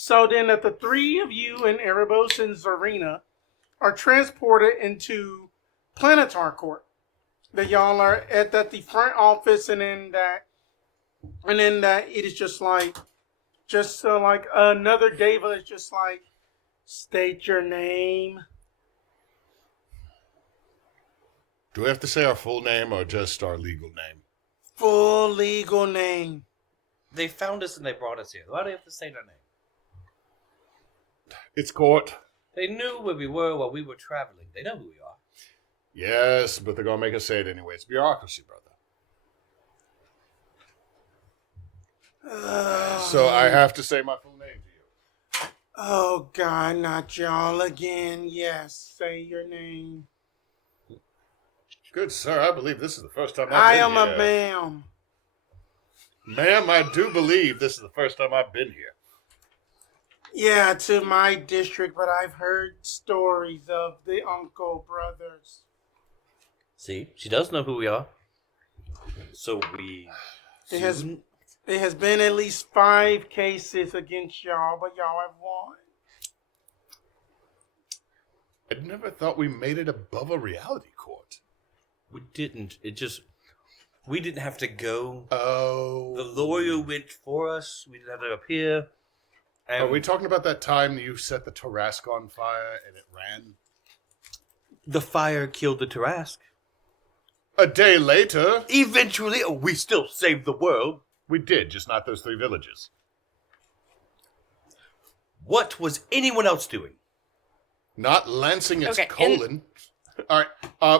So then that the three of you and Erebos and Zarina are transported into Planetar Court. That y'all are at the front office, and then that it is just like another Deva is just like, state your name. Do we have to say our full name or just our legal name? Full legal name. They found us and they brought us here. Why do they have to say their name? It's court. They knew where we were while we were traveling. They know who we are. Yes, but they're going to make us say it anyway. It's bureaucracy, brother. So I have to say my full name to you. Oh, God, not y'all again. Yes, say your name. Good sir, I believe this is the first time I I've am been here. a ma'am. Ma'am, I do believe this is the first time I've been here. Yeah, to my district, but I've heard stories of the Uncle brothers. See, she does know who we are. So It has been at least 5 cases against y'all, but y'all have won. I never thought we made it above a reality court. We didn't. We didn't have to go. Oh. The lawyer went for us. We didn't have to appear. Are we talking about that time you set the Tarask on fire and it ran? The fire killed the Tarask. A day later. Eventually, we still saved the world. We did, just not those 3 villages. What was anyone else doing? Not lancing its Okay, colon. All right.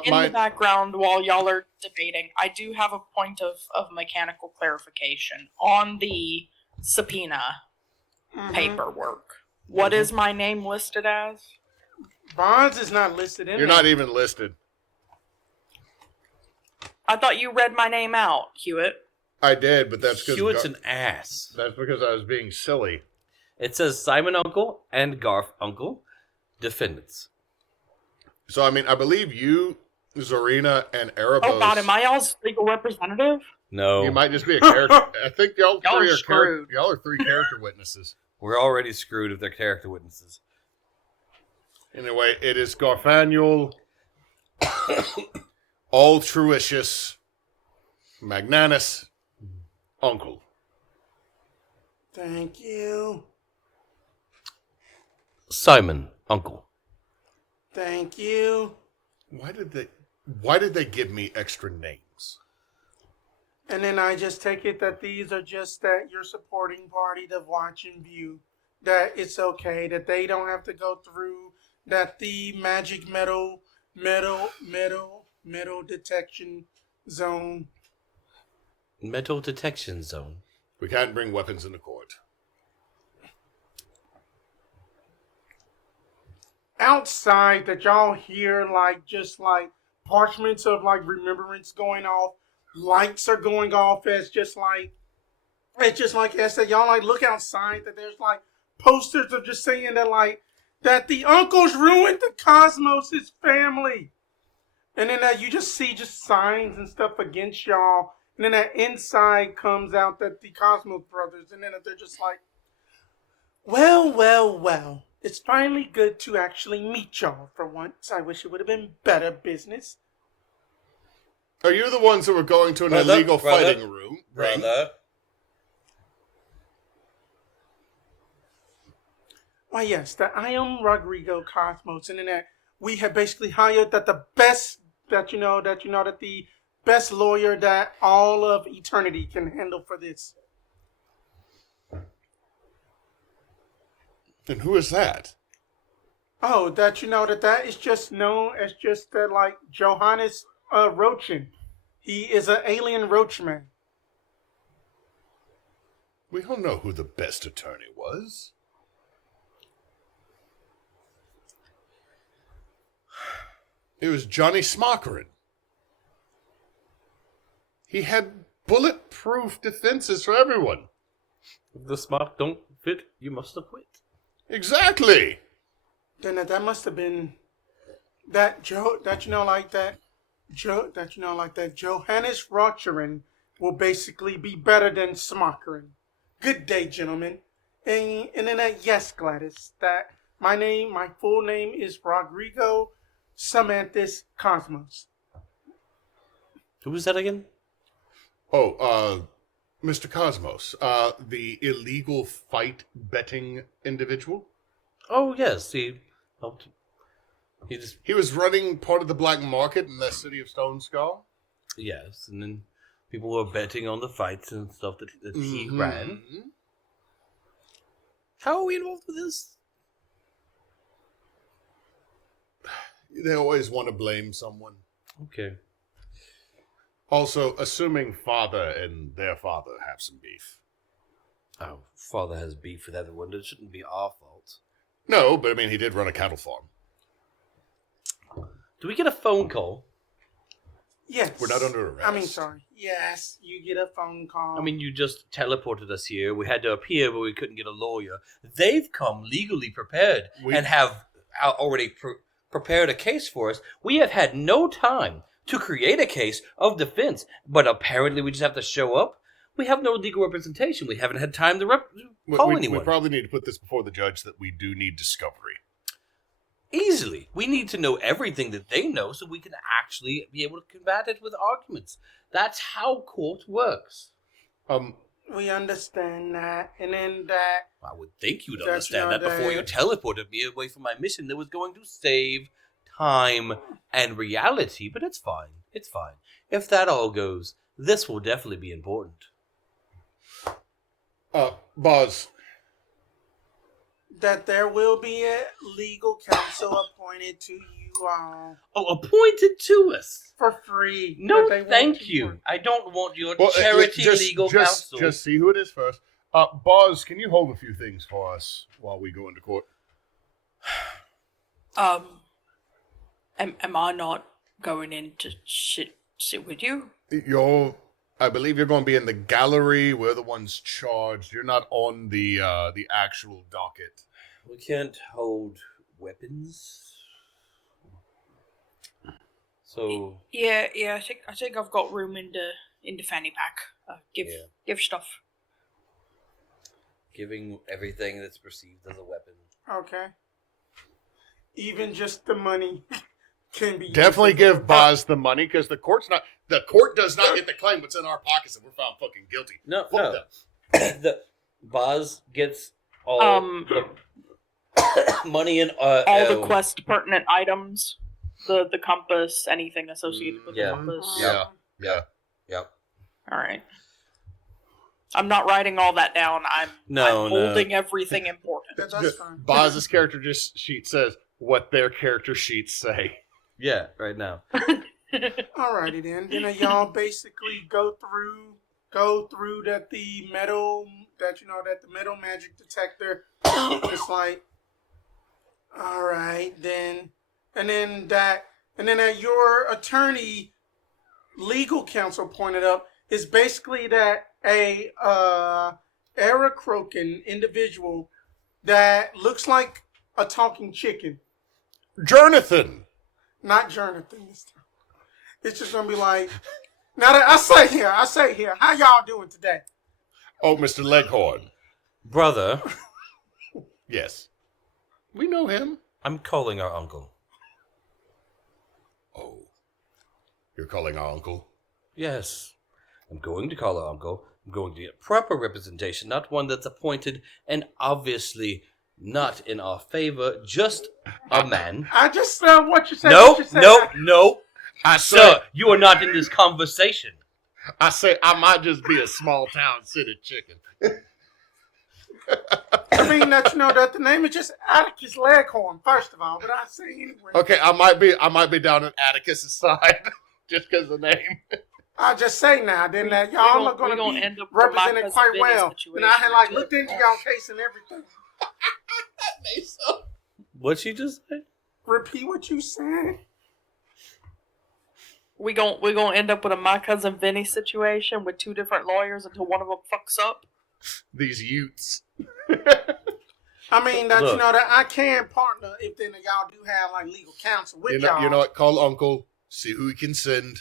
In the background, while y'all are debating, I do have a point of mechanical clarification. On the subpoena paperwork, what is my name listed as? Bonds is not listed in You're there. not even listed. I thought you read my name out, Hewitt. I did, but that's because Hewitt's an ass. That's because I was being silly. It says Simon Uncle and Garf Uncle, defendants. So, I mean, I believe you, Zarina, and Erebos... Oh god, am I y'all's legal representative? No. You might just be a character... I think y'all Y'all three are are screwed. y'all are 3 character witnesses. We're already screwed if they're character witnesses. Anyway, it is Garfanuel, altruitious, magnanimous uncle. Thank you. Simon Uncle. Thank you. Why did they give me extra names? And then I just take it that these are just that your supporting party to watch and view. That it's okay, that they don't have to go through, that the magic metal detection zone. Metal detection zone. We can't bring weapons into court. Outside that y'all hear just parchments of remembrance going off, lights are going off as that y'all look outside that there's posters of just saying that the uncles ruined the Cosmos' family. And then that you just see signs and stuff against y'all. And then that inside comes out that the Cosmos brothers, and then they're just well. It's finally good to actually meet y'all for once. I wish it would have been better business. Are you the ones who were going to an illegal fighting room? Brother. Why, yes, that I am Rodrigo Cosmos, and then that we have basically hired that the best, that the best lawyer that all of eternity can handle for this. And who is that? Oh, that is just known as just that Johannes Roachin. He is an alien roachman. We don't know who the best attorney was. It was Johnny Smockerin. He had bulletproof defenses for everyone. If the smock don't fit, you must have quit. Exactly. Then that must have been Johannes Rocherin will basically be better than Smockerin. Good day, gentlemen. And then yes, Gladys, that my full name is Rodrigo Samanthus Cosmos. Who was that again? Oh, Mr. Cosmos, the illegal fight betting individual. Oh, yes. He helped. He was running part of the black market in the city of Stone Skull. Yes, and then people were betting on the fights and stuff that he ran. How are we involved with this? They always want to blame someone. Okay. Also, assuming father and their father have some beef. Oh, father has beef with everyone. It shouldn't be our fault. No, but I mean, he did run a cattle farm. Do we get a phone call? Yes. We're not under arrest. Sorry. Yes, you get a phone call. I mean, you just teleported us here. We had to appear, but we couldn't get a lawyer. They've come legally prepared and have already prepared a case for us. We have had no time to create a case of defense, but apparently we just have to show up. We have no legal representation. We haven't had time to call anyone. We probably need to put this before the judge that we do need discovery. Easily. We need to know everything that they know so we can actually be able to combat it with arguments. That's how court works. We understand that, and then that... I would think you'd understand that before you teleported me away from my mission that was going to save time and reality, but it's fine. It's fine. If that all goes, this will definitely be important. Boz. That there will be a legal counsel appointed to you all. Oh, appointed to us? For free. No, thank you. I don't want your charity legal counsel. Just see who it is first. Boz, can you hold a few things for us while we go into court? Am I not going in to sit with you? I believe you're going to be in the gallery. We're the ones charged. You're not on the actual docket. We can't hold weapons. So yeah. I think I've got room in the fanny pack. Give stuff. Giving everything that's perceived as a weapon. Okay. Even just the money can be definitely give Boz the money because the court does not get the claim what's in our pockets if we're found fucking guilty. No. The Boz gets all the money and all the quest pertinent items, the compass, anything associated with the compass. Yeah. All right. I'm not writing all that down. I'm holding everything important. That's fine. Boz's character sheet says what their character sheets say. Yeah, right now. Alrighty then. Then y'all basically go through that the metal magic detector. It's like, all right then, and then your attorney legal counsel pointed up is basically that a Era Crokin individual that looks like a talking chicken. Jonathan. Not Jonathan this time. It's just gonna be like, now that I say here, how y'all doing today? Oh, Mr. Leghorn. Brother. Yes. We know him. I'm calling our uncle. Oh. You're calling our uncle? Yes. I'm going to call our uncle. I'm going to get proper representation, not one that's appointed and obviously not in our favor, just a man. I just what you said. No. Sir, you are not in this conversation. I say I might just be a small town city chicken. I mean that that the name is just Atticus Leghorn, first of all, but I say anyway. Okay, I might be down on Atticus's side just because of the name. I'll just say now, then that y'all are going to be represented quite well. And I had looked into y'all case and everything. What'd she just say? Repeat what you said. We gonna end up with a my cousin Vinny situation with two different lawyers until one of them fucks up. These Utes. I mean that that I can partner if then y'all do have legal counsel with y'all. You know what? Call Uncle. See who he can send.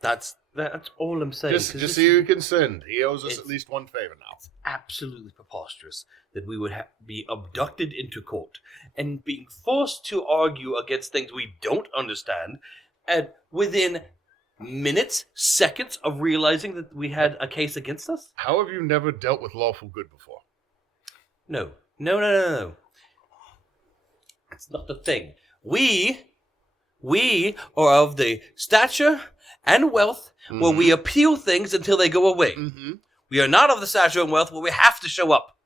That's That's all I'm saying. Just so you can send. He owes us at least one favor now. It's absolutely preposterous that we would be abducted into court and being forced to argue against things we don't understand, and within minutes, seconds of realizing that we had a case against us? How have you never dealt with lawful good before? No. It's not the thing. We are of the stature and wealth where we appeal things until they go away. Mm-hmm. We are not of the stature and wealth where we have to show up.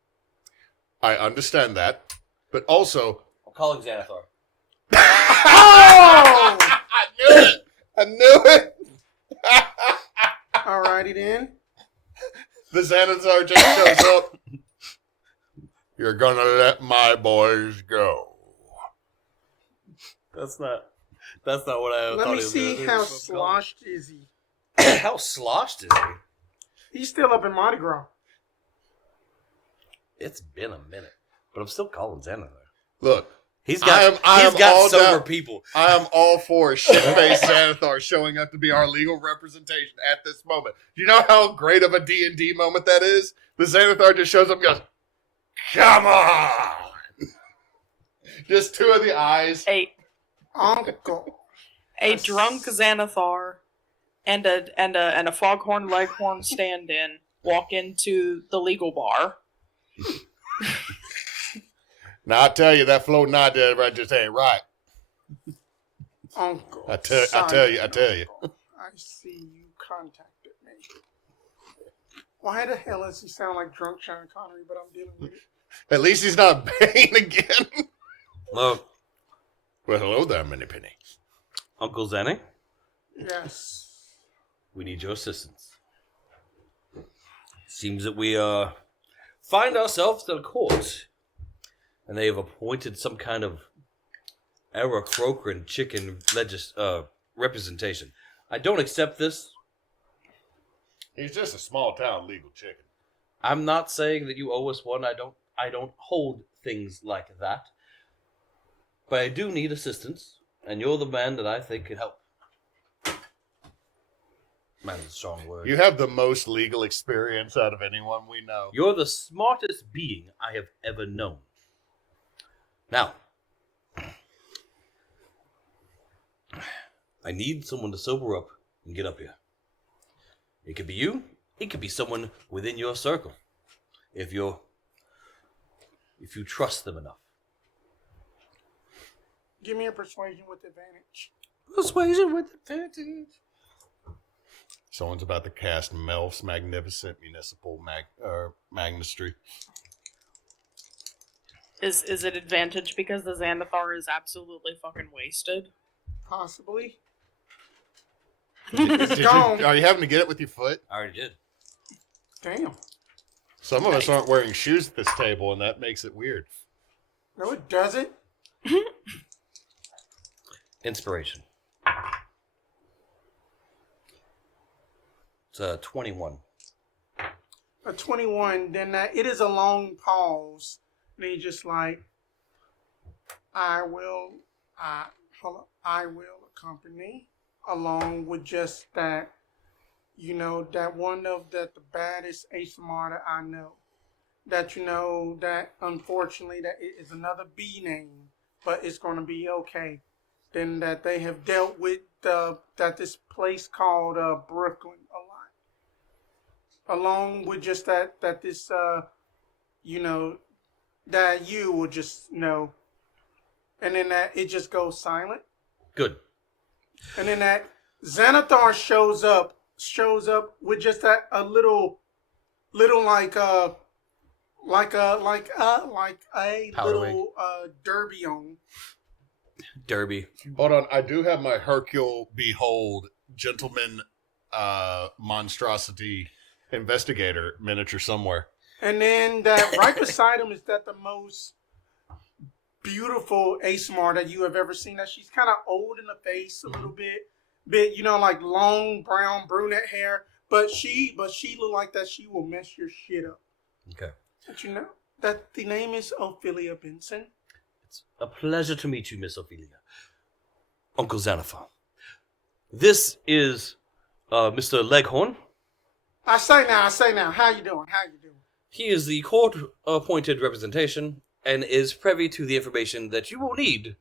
I understand that, but also... I'm calling Xanathar. Oh! I knew it! Alrighty then. The Xanathar just shows up. You're gonna let my boys go. That's not what I Let thought me he was see gonna do. how sloshed is he. How sloshed is he? He's still up in Mardi Gras. It's been a minute, but I'm still calling Xanathar. Look, He's got all sober down- people. I am all for shit-faced Xanathar showing up to be our legal representation at this moment. Do you know how great of a D&D moment that is? The Xanathar just shows up and goes, come on! Just two of the eyes. Uncle. A drunk Xanathar and a foghorn leghorn stand-in walk into the legal bar. Now, I tell you, that floating idea right just ain't right. Uncle. I tell you. Uncle, I see you contacted me. Why the hell does he sound like drunk Sean Connery, but I'm dealing with it? At least he's not Bane again. Look, Well, hello there, Minnie-Penny. Uncle Zanny, Yes. we need your assistance. Seems that we find ourselves in a court, and they have appointed some kind of Aarakocra chicken representation. I don't accept this. He's just a small-town legal chicken. I'm not saying that you owe us one. I don't hold things like that. But I do need assistance, and you're the man that I think can help. Man is a strong word. You have the most legal experience out of anyone we know. You're the smartest being I have ever known. Now, I need someone to sober up and get up here. It could be you. It could be someone within your circle. If you trust them enough. Give me a persuasion with advantage. Persuasion with advantage. Someone's about to cast Melf's magnificent municipal magnistry. Is it advantage because the Xanathar is absolutely fucking wasted? Possibly. Are you having to get it with your foot? I already did. Damn. Some of us aren't wearing shoes at this table, and that makes it weird. No, it doesn't. Inspiration. It's 21. A 21, then it is a long pause. And he's just like, I will accompany along with just that, that one of the baddest Asmarta I know. That, that unfortunately that it is another B name, but it's going to be okay. Then that they have dealt with that this place called Brooklyn a lot. Along with just that this, that you will just know. And then that it just goes silent. Good. And then that Xanathar shows up with just that a little like a little derby on. Derby. Hold on, I do have my Hercule Behold Gentleman Monstrosity Investigator miniature somewhere. And then that right beside him is that the most beautiful Asmar that you have ever seen. That she's kind of old in the face a little bit, like long brown brunette hair. But she look like that she will mess your shit up. Okay. But that the name is Ophelia Benson. It's a pleasure to meet you, Miss Ophelia. Uncle Xanathar. This is Mr. Leghorn. I say now. How you doing? He is the court-appointed representation and is privy to the information that you will need,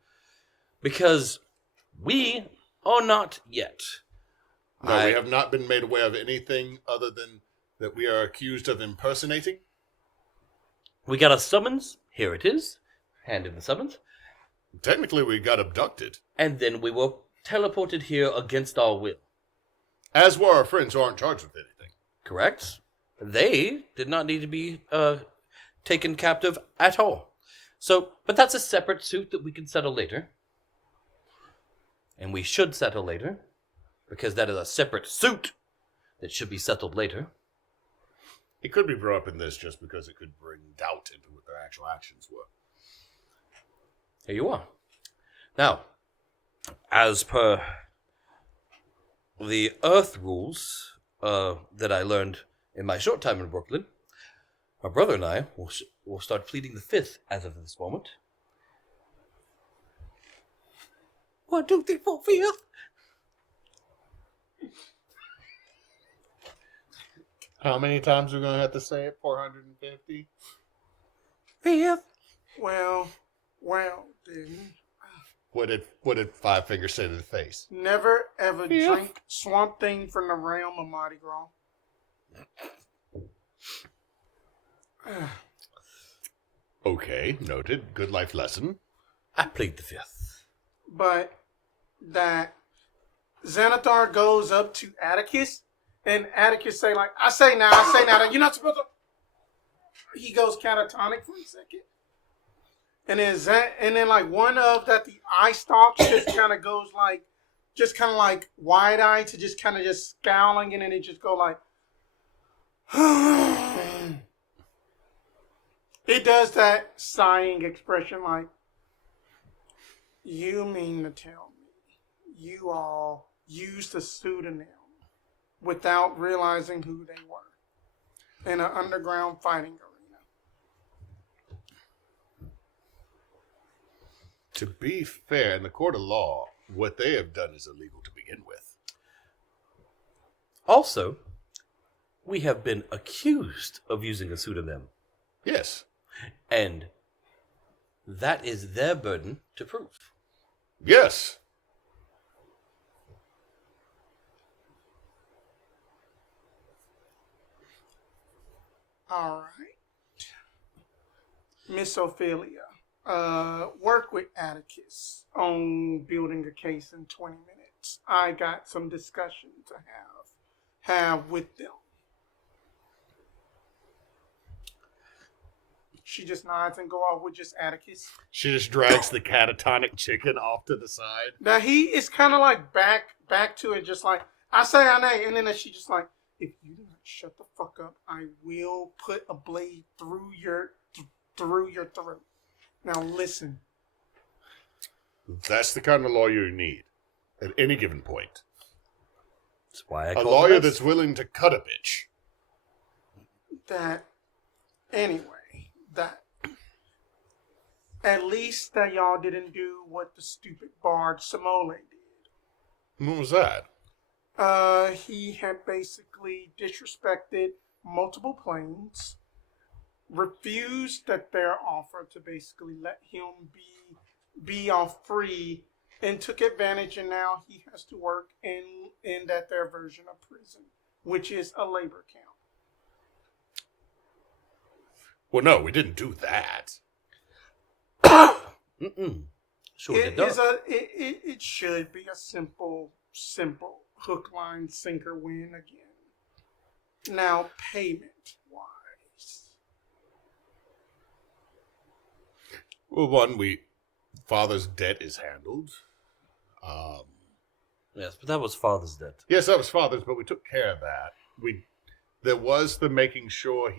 because we are not yet. No, we have not been made aware of anything other than that we are accused of impersonating. We got a summons. Here it is. Hand in the summons. Technically, we got abducted. And then we were teleported here against our will. As were our friends who aren't charged with anything. Correct? They did not need to be taken captive at all. So, but that's a separate suit that we can settle later. And we should settle later, because that is a separate suit that should be settled later. It could be brought up in this just because it could bring doubt into what their actual actions were. Here you are. Now, as per the Earth rules that I learned in my short time in Brooklyn, my brother and I will start pleading the fifth as of this moment. 1, 2, 3, 4, 5. How many times are we going to have to say it? 450? Fifth. Well, then. What did Five Fingers say to the face? Never ever drink Swamp Thing from the realm of Mardi Gras. Okay, noted. Good life lesson. I plead the fifth. But that Xanathar goes up to Atticus, and Atticus say like, I say now, that you're not supposed to. He goes catatonic for a second. And then like one of that the eye stalks just kind of goes like, just kind of like wide-eyed to just kind of just scowling, and then it just go like, it does that sighing expression like, you mean to tell me you all used a pseudonym without realizing who they were in an underground fighting arena? To be fair, in the court of law, what they have done is illegal to begin with. Also, we have been accused of using a pseudonym. Yes. And that is their burden to prove. Yes. All right. Miss Ophelia, work with Atticus on building a case in 20 minutes. I got some discussion to have with them. She just nods and go off with just Atticus. She just drags the catatonic chicken off to the side. Now he is kind of like back to it, just like, I say I nay, and then she just like, if you do not shut the fuck up, I will put a blade through your throat. Now listen. That's the kind of lawyer you need at any given point. That's why I a call lawyer this. that's willing to cut a bitch. That anyway, that at least that y'all didn't do what the stupid bard Samole did. What was that? He had basically disrespected multiple planes, refused that their offer to basically let him be off free, and took advantage, and now he has to work in that their version of prison, which is a labor camp. Well, no, we didn't do that. Sure, It should be a simple hook, line, sinker win again. Now, payment-wise. Well, one, Father's debt is handled. Yes, but that was Father's debt. Yes, that was Father's, but we took care of that. There was the making sure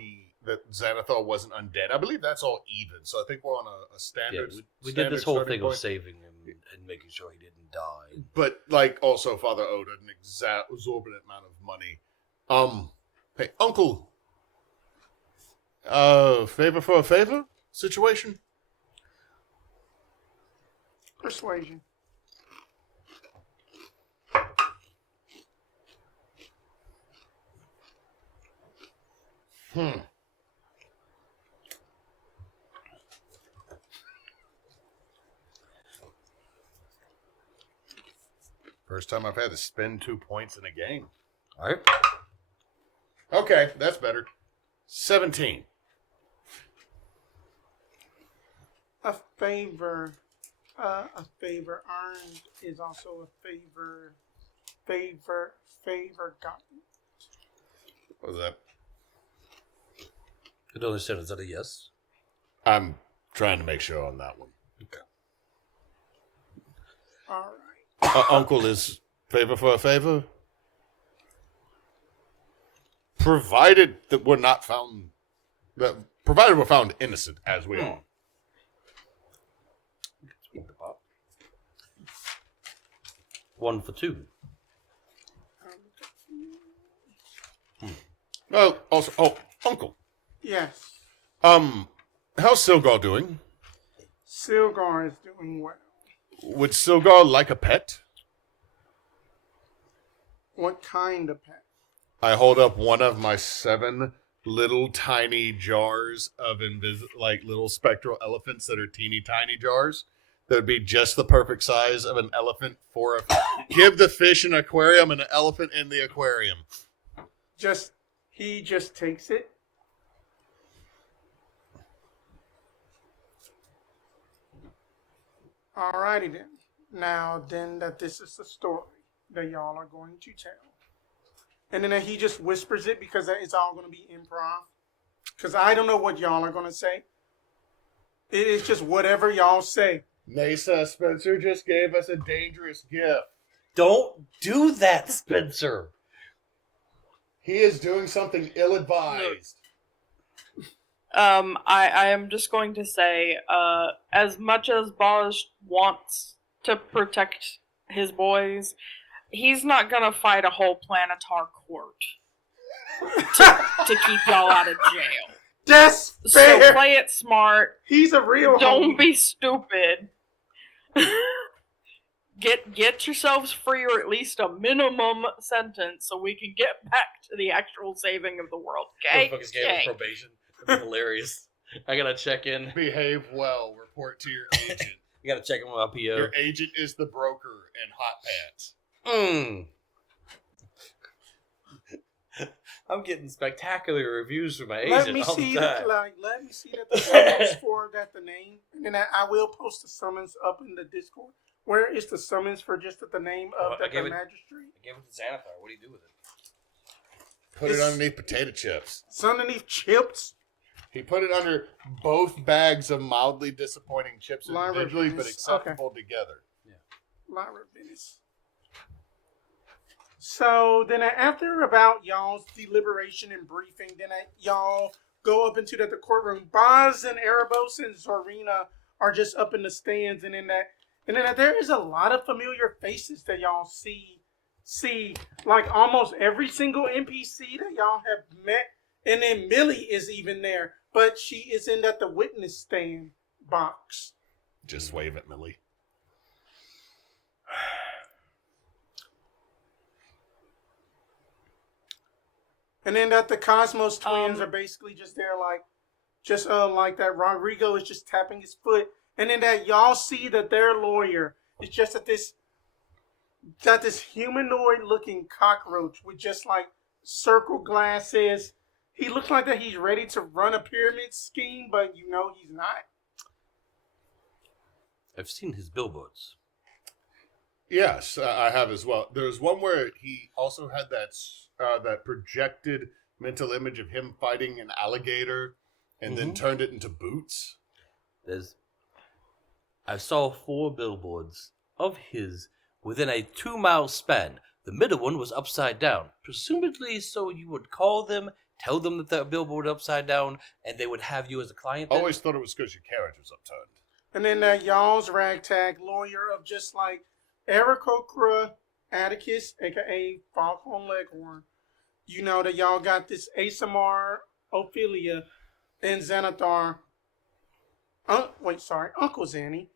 that Xanathar wasn't undead. I believe that's all even, so I think we're on a standard. Yeah, we did this whole thing of saving him and making sure he didn't die. But also Father owed an exorbitant amount of money. Hey, Uncle. Favor for a favor situation? Persuasion. First time I've had to spend 2 points in a game. All right. Okay, that's better. 17. A favor earned is also a favor gotten. What was that? I don't understand. Is that a yes? I'm trying to make sure on that one. Okay. All right. Uncle is favor for a favor? Provided that we're not found... provided we're found innocent, as we are. Eat the pop. 1 for 2. Well, also... Uncle. Yes. How's Silgar doing? Silgar is doing well. Would Silgar like a pet? What kind of pet? I hold up one of my 7 little tiny jars of little spectral elephants that are teeny tiny jars. That would be just the perfect size of an elephant for a... Give the fish an aquarium and an elephant in the aquarium. He just takes it. Alrighty then. Now then that this is the story that y'all are going to tell. And then he just whispers it because it's all going to be improv. Because I don't know what y'all are going to say. It is just whatever y'all say. Neysa, Spencer just gave us a dangerous gift. Don't do that, Spencer. He is doing something ill-advised. I am just going to say, as much as Boz wants to protect his boys, he's not gonna fight a whole Planetar court to keep y'all out of jail. That's fair. So play it smart. He's a real Don't homie. be stupid. Get yourselves free, or at least a minimum sentence, so we can get back to the actual saving of the world. Okay? Motherfuckers gave us probation. That'd be hilarious. I gotta check in. Behave well. Report to your agent. You gotta check in with my PO. Your agent is the broker in hot pants. I'm getting spectacular reviews from my agent Let me all see the time. let me see that the summons for that the name, and then I will post the summons up in the Discord. Where is the summons for just the name of the magistrate? I gave it to Xanathar. What do you do with it? Put it underneath potato chips. It's underneath chips. He put it under both bags of mildly disappointing chips individually, but acceptable together. Lyra Venice. So then after about y'all's deliberation and briefing, then y'all go up into the courtroom. Boz and Erebos and Zorina are just up in the stands, and then there is a lot of familiar faces that y'all see like almost every single NPC that y'all have met, and then Millie is even there, but she is in the witness stand box. Just wave at Millie. And then that the Cosmos twins are basically just there, like that Rodrigo is just tapping his foot, and then that y'all see that their lawyer is just at this humanoid-looking cockroach with just like circle glasses. He looks like that he's ready to run a pyramid scheme, but he's not. I've seen his billboards. Yes, I have as well. There's one where he also had that projected mental image of him fighting an alligator and then turned it into boots. I saw 4 billboards of his within a 2-mile span. The middle one was upside down, presumably so you would call them, tell them that the billboard upside down, and they would have you as a client. I always thought it was because your carriage was upturned. And then that y'all's ragtag lawyer of just like Aarakocra Atticus, a.k.a. Foghorn Leghorn. That y'all got this Asamar, Ophelia, and Xanathar. Uncle Zanny.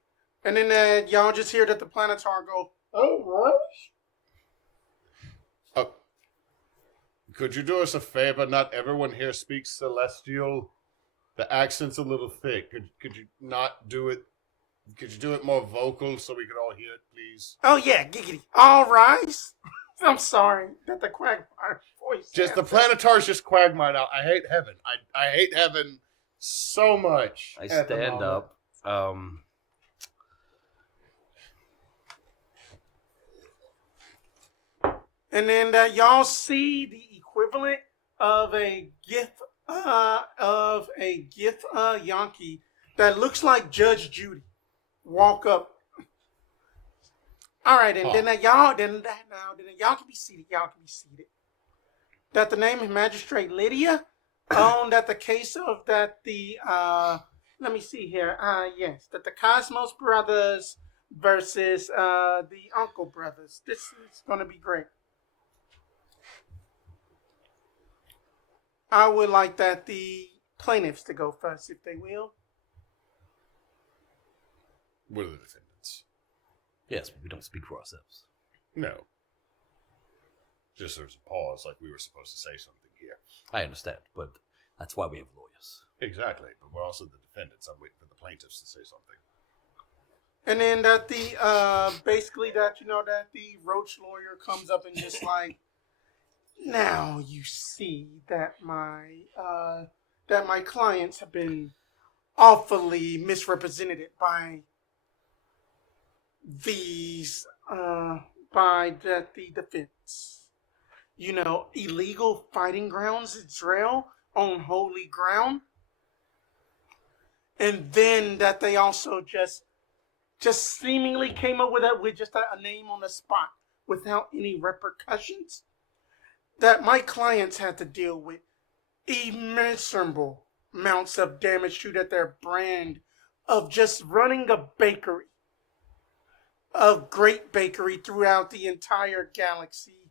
And then y'all just hear that the Planetar go, "Oh, Rush?" Could you do us a favor? Not everyone here speaks Celestial. The accent's a little thick. Could you not do it? Could you do it more vocal so we could all hear it, please? Oh, yeah, giggity. All rise. I'm sorry that the Quagmire voice. Just the Planetar's just Quagmire now. I hate heaven. I hate heaven so much. I stand up. And then y'all see the equivalent of a Gith Yankee that looks like Judge Judy walk up. All right, and then y'all can be seated. Y'all can be seated. That the name of Magistrate Lydia on that the case of that the let me see here. Yes, that the Cosmos brothers versus the Uncle brothers. This is going to be great. I would like that the plaintiffs to go first, if they will. What are the defendants? Yes, but we don't speak for ourselves. No. Just there's a pause, like we were supposed to say something here. I understand, but that's why we have lawyers. Exactly, but we're also the defendants. I'm waiting for the plaintiffs to say something. And then that the basically that that the Roach lawyer comes up and just like, now you see that my clients have been awfully misrepresented by these by the defense. Illegal fighting grounds in Israel on holy ground. And then that they also just seemingly came up with just a name on the spot without any repercussions. That my clients had to deal with immeasurable amounts of damage to their brand of just running a bakery, a great bakery throughout the entire galaxy,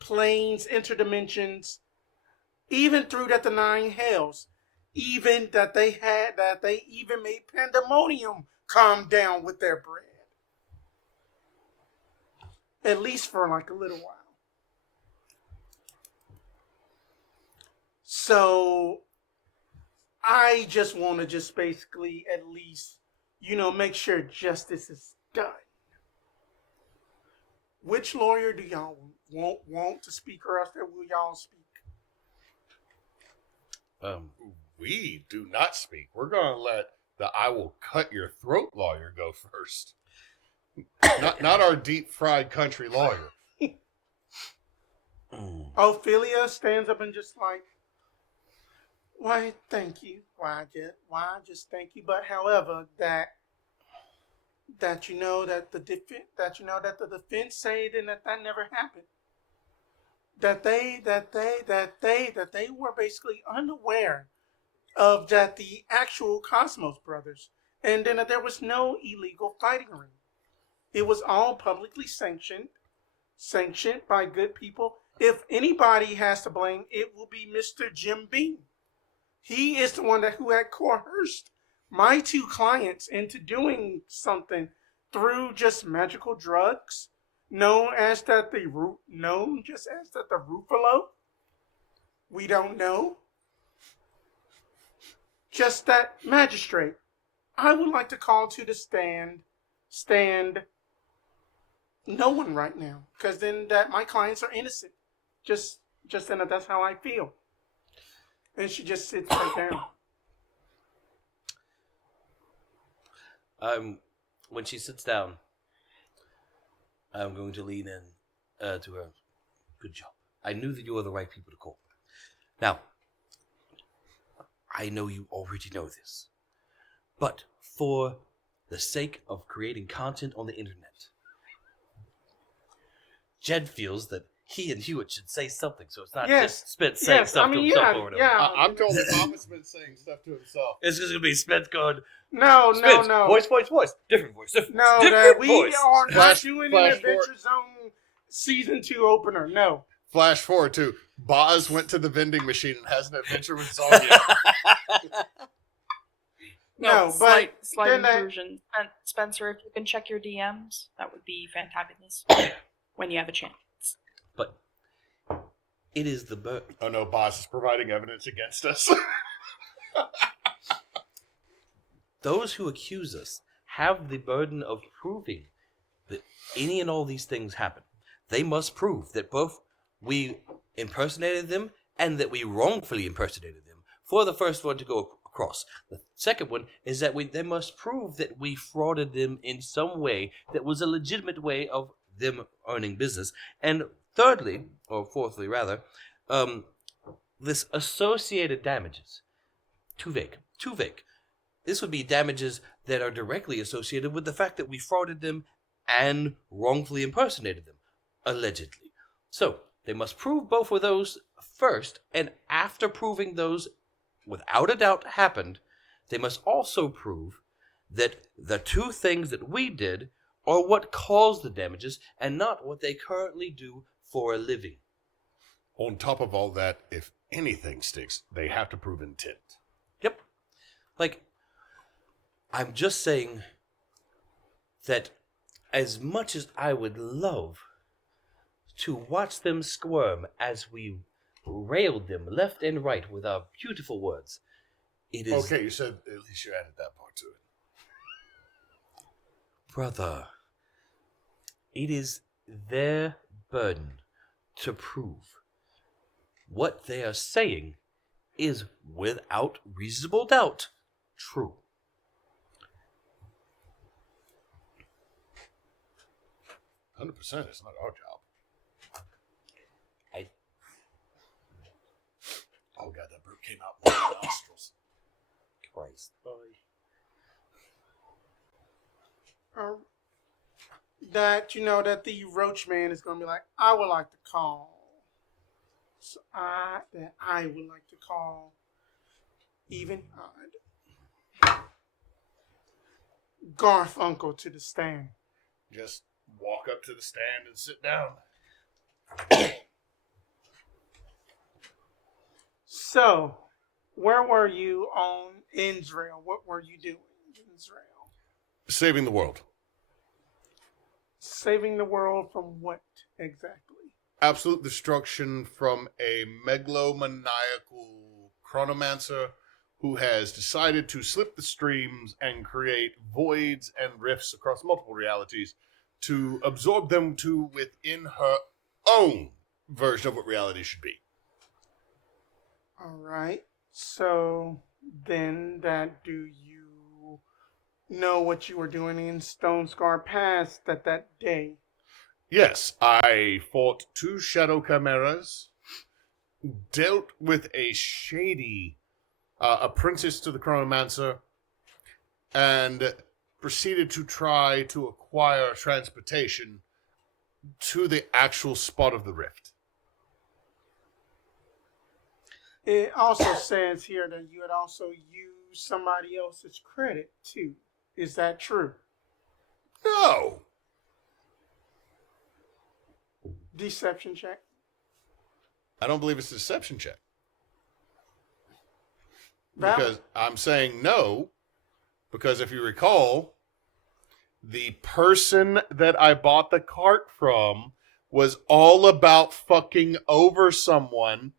planes, interdimensions, even through the nine hells, even that they even made pandemonium calm down with their bread. At least for like a little while. So I just want to just basically at least, make sure justice is done. Which lawyer do y'all want to speak, or else will y'all speak? We do not speak. We're going to let the I will cut your throat lawyer go first. not our deep fried country lawyer. Ophelia stands up and just like, why, thank you. Why just thank you. But however, that the defense say that never happened. That they were basically unaware of that the actual Cosmos brothers, and then that there was no illegal fighting ring. It was all publicly sanctioned by good people. If anybody has to blame, it will be Mr. Jim Beam. He is the one who had coerced my two clients into doing something through just magical drugs, known just as the Ruffalo. We don't know. Just that magistrate. I would like to call to the stand no one right now, because then that my clients are innocent. Just then that's how I feel. And she just sits right down. When she sits down, I'm going to lean in to her. Good job. I knew that you were the right people to call. Now, I know you already know this, but for the sake of creating content on the internet, Jed feels that he and Hewitt should say something, so it's not just Spence saying stuff to himself or whatever. Yeah. I'm told that Thomas been saying stuff to himself. It's just going to be Spence going, No. Voice. Different voice. No, different we voice. are not doing an Flash Adventure Zone Season 2 opener. No. Flash forward to Boz went to the vending machine and has an adventure with Zarya. No, slight then intrusion. Spencer, if you can check your DMs, that would be fantabulous when you have a chance. But It is the burden. Oh no, boss is providing evidence against us. Those who accuse us have the burden of proving that any and all these things happen. They must prove that both we impersonated them and that we wrongfully impersonated them for the first one to go across. The second one is that they must prove that we frauded them in some way that was a legitimate way of them earning business. And thirdly, or fourthly rather, this associated damages. Too vague. This would be damages that are directly associated with the fact that we frauded them and wrongfully impersonated them, allegedly. So, they must prove both of those first, and after proving those without a doubt happened, they must also prove that the two things that we did are what caused the damages and not what they currently do for a living. On top of all that, if anything sticks, they have to prove intent. Yep. I'm just saying that as much as I would love to watch them squirm as we railed them left and right with our beautiful words, it is... Okay, you said at least you added that part to it. Brother, it is their burden to prove what they are saying is without reasonable doubt true. 100%, it's not our job. Oh god, that bird came out more than nostrils. Christ. That the Roach Man is going to be like, I would like to call. So I would like to call even odd Garf Uncle to the stand. Just walk up to the stand and sit down. So, where were you on Israel? What were you doing in Israel? Saving the world. Saving the world from what exactly? Absolute destruction from a megalomaniacal chronomancer who has decided to slip the streams and create voids and rifts across multiple realities to absorb them to within her own version of what reality should be. All right. So then do you know what you were doing in Stone Scar Pass that day? Yes, I fought 2 shadow chimeras, dealt with a shady apprentice to the chronomancer, and proceeded to try to acquire transportation to the actual spot of the rift. It also says here that you had also used somebody else's credit too. Is that true? No! Deception check. I don't believe it's a deception check. Valid. Because I'm saying no, because if you recall, the person that I bought the cart from was all about fucking over someone.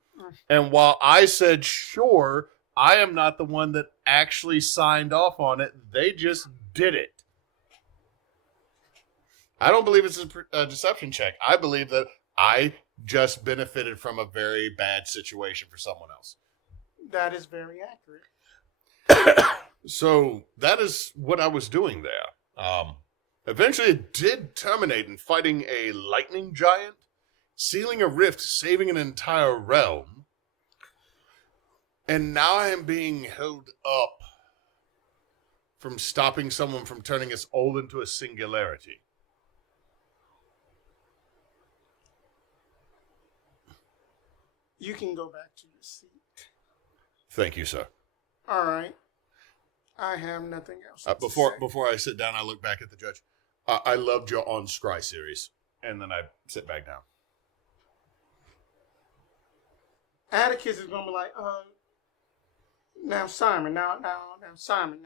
And while I said, sure, I am not the one that actually signed off on it. They just did it. I don't believe it's a deception check. I believe that I just benefited from a very bad situation for someone else. That is very accurate. So that is what I was doing there. Eventually it did terminate in fighting a lightning giant, sealing a rift, saving an entire realm. And now I am being held up from stopping someone from turning us all into a singularity. You can go back to your seat. Thank you, sir. All right. I have nothing else to say. Before I sit down, I look back at the judge. I loved your On Scry series. And then I sit back down. Atticus is going to be like, now Simon, Simon.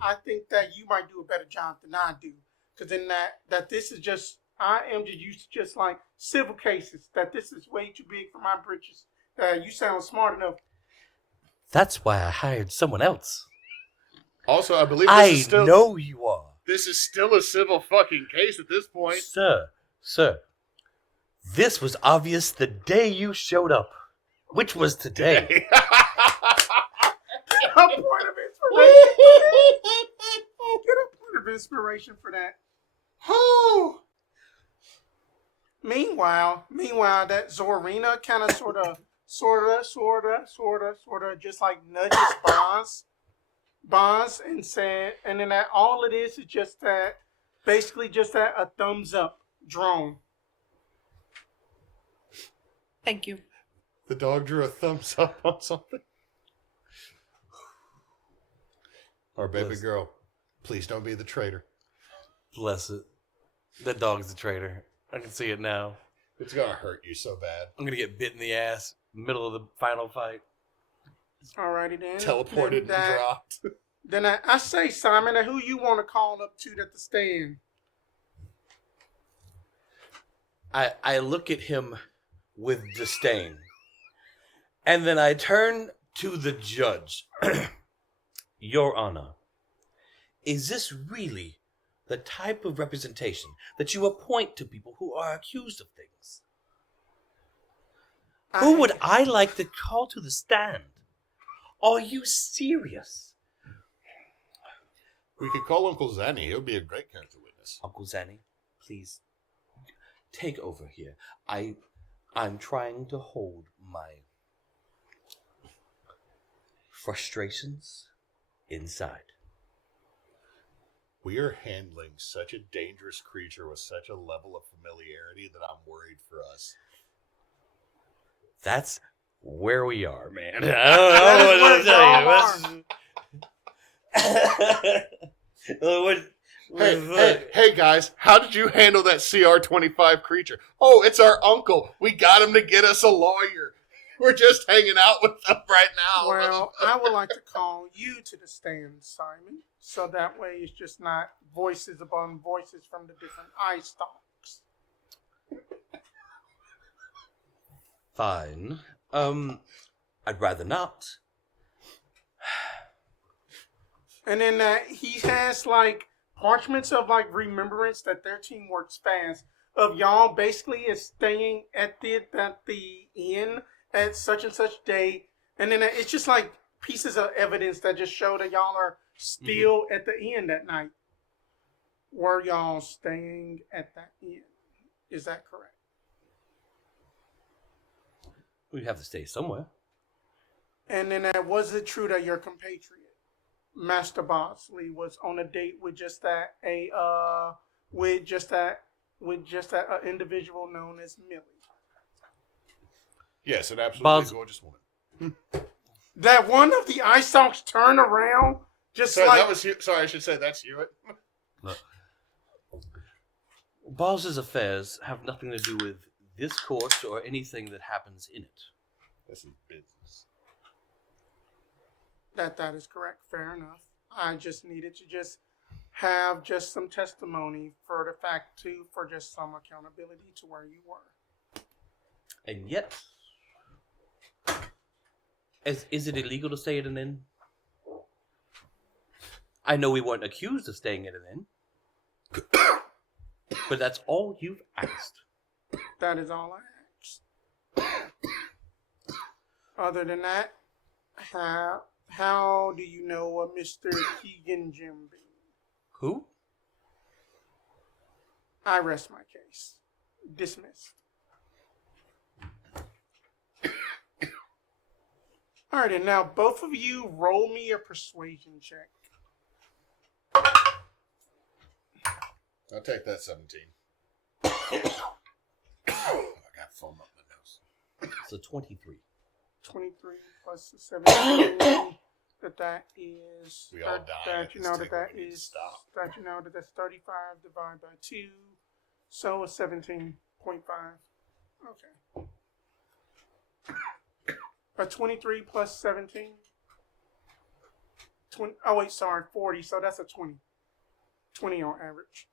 I think that you might do a better job than I do. Because in that this is just I am just used to just like civil cases. That this is way too big for my britches. You sound smart enough. That's why I hired someone else. Also, I believe I know you are. This is still a civil fucking case at this point. Sir, this was obvious the day you showed up, which was today. A point of inspiration. Get a point of inspiration for that. Meanwhile, that Zorina kind of sort of just like nudges Bonds and said, and then that all it is just that, basically just that a thumbs up drone. Thank you. The dog drew a thumbs up on something. Our baby girl, please don't be the traitor. Bless it. That dog's the traitor. I can see it now. It's gonna hurt you so bad. I'm gonna get bit in the ass middle of the final fight. Alrighty then. Teleported and dropped. Then I say, Simon, who you want to call up to at the stand? I look at him with disdain. And then I turn to the judge. Your Honor, is this really the type of representation that you appoint to people who are accused of things? Who would I like to call to the stand? Are you serious? We could call Uncle Zanny. He'll be a great character witness. Uncle Zanny, please take over here. I'm trying to hold my frustrations inside. We are handling such a dangerous creature with such a level of familiarity that I'm worried for us. That's where we are, man. I don't know what to tell you. Hey, guys, how did you handle that CR-25 creature? Oh, it's our uncle. We got him to get us a lawyer. We're just hanging out with them right now. Well, I would like to call you to the stand, Simon. So that way it's just not voices upon voices from the different eye stalks. Fine. I'd rather not. And then he has like parchments of like remembrance that their team works fast. Of y'all basically is staying at the inn at such and such day, and then it's just like pieces of evidence that just show that y'all are still at the inn that night. Were y'all staying at that inn? Is that correct? We'd have to stay somewhere. And then was it true that your compatriot, Master Bosley, was on a date with just that individual known as Millie? Yes, an absolutely gorgeous woman. That one of the eye stalks turned around just sorry, like... that was you. Sorry, I should say that's you. Look. Balls's affairs have nothing to do with this court or anything that happens in it. This is business. That is correct. Fair enough. I just needed to just have just some testimony for the fact too, for just some accountability to where you were. And yet, is it illegal to stay at an inn? I know we weren't accused of staying at an inn, but that's all you've asked. That is all I asked. Other than that, how do you know a Mr. Keegan Jimby? Who? I rest my case. Dismissed. Alright, and now both of you roll me a persuasion check. I'll take that 17. Oh, I got foam up my nose. So 23. 23 plus the 17. that is... We all die. That you know that is... That you know that that's 35 divided by 2. So it's 17.5. Okay. A 23 plus 17. 20. Oh wait, sorry, 40. So that's a 20. 20 on average.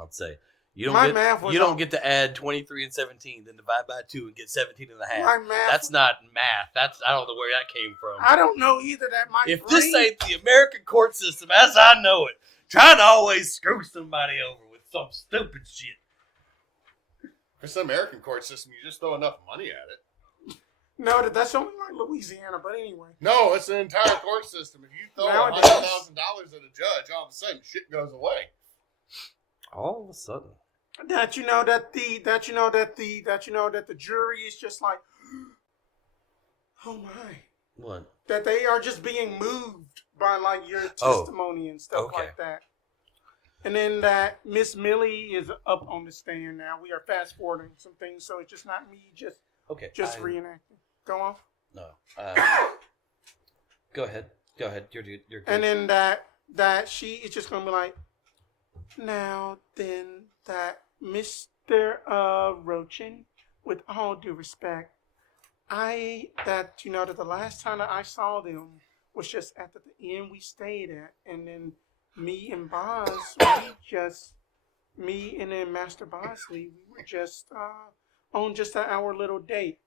I'd say You My don't math get was you don't off. get to add 23 and 17, then divide by 2 and get 17 and a half. My math. That's not math. I don't know where that came from. I don't know either. That my If brain. this ain't the American court system as I know it, trying to always screw somebody over with some stupid shit. It's the American court system. You just throw enough money at it. No, that's only like Louisiana. But anyway. No, it's the entire court system. If you throw Nowadays. $100,000 at a judge, all of a sudden shit goes away. All of a sudden. That the jury is just like, oh my, What? that they are just being moved by like your testimony and stuff okay. like that. And then that Miss Millie is up on the stand now. We are fast forwarding some things, so it's just not me just reenacting. Go on. No. Go ahead. You're good. And then that she is just gonna be like, now then that Mr. Rochin, with all due respect, that the last time that I saw them was just at the inn we stayed at, and then me and Master Bosley, we were just on just our little date.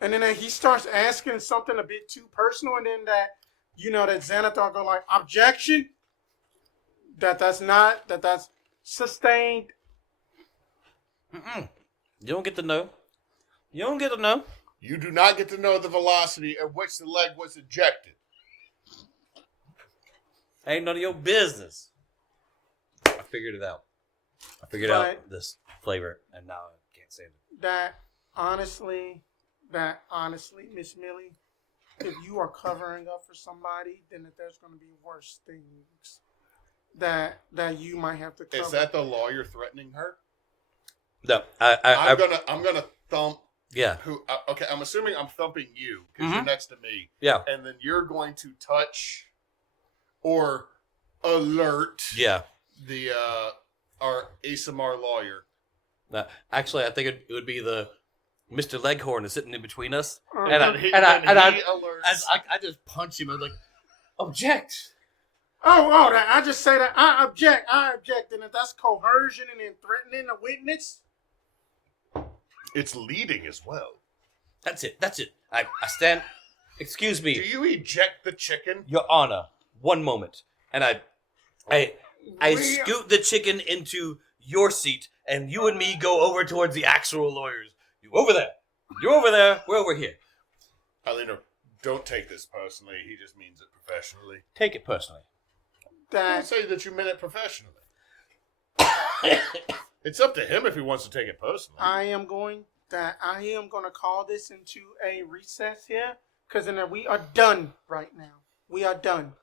And then he starts asking something a bit too personal, and then that Xanathar go like, objection. That's sustained. Mm-mm. You don't get to know. You do not get to know the velocity at which the leg was ejected. Ain't none of your business. I figured it out. Out this flavor, and now I can't say it. That honestly, Miss Millie, if you are covering up for somebody, then there's going to be worse things that you might have to cover. Is that the lawyer threatening her? No, I'm gonna thump. Yeah. Okay, I'm assuming I'm thumping you because Mm-hmm. you're next to me. Yeah. And then you're going to touch or alert. Yeah. The our ASMR lawyer. Actually, I think it would be the Mr. Leghorn is sitting in between us, Uh-huh. and he alerts. I just punch him and like, object. Oh, that I just say that I object, and if that's coercion and then threatening a witness. It's leading as well. That's it. I stand. Excuse me, Do you eject the chicken? Your Honor. One moment, and I We- scoot the chicken into your seat, and you and me go over towards the actual lawyers. You over there. You're over there. We're over here. Alina, don't take this personally. He just means it professionally. Take it personally. Don't That say that you meant it professionally. It's up to him if he wants to take it personally. I am going to call this into a recess here, because we are done right now. We are done.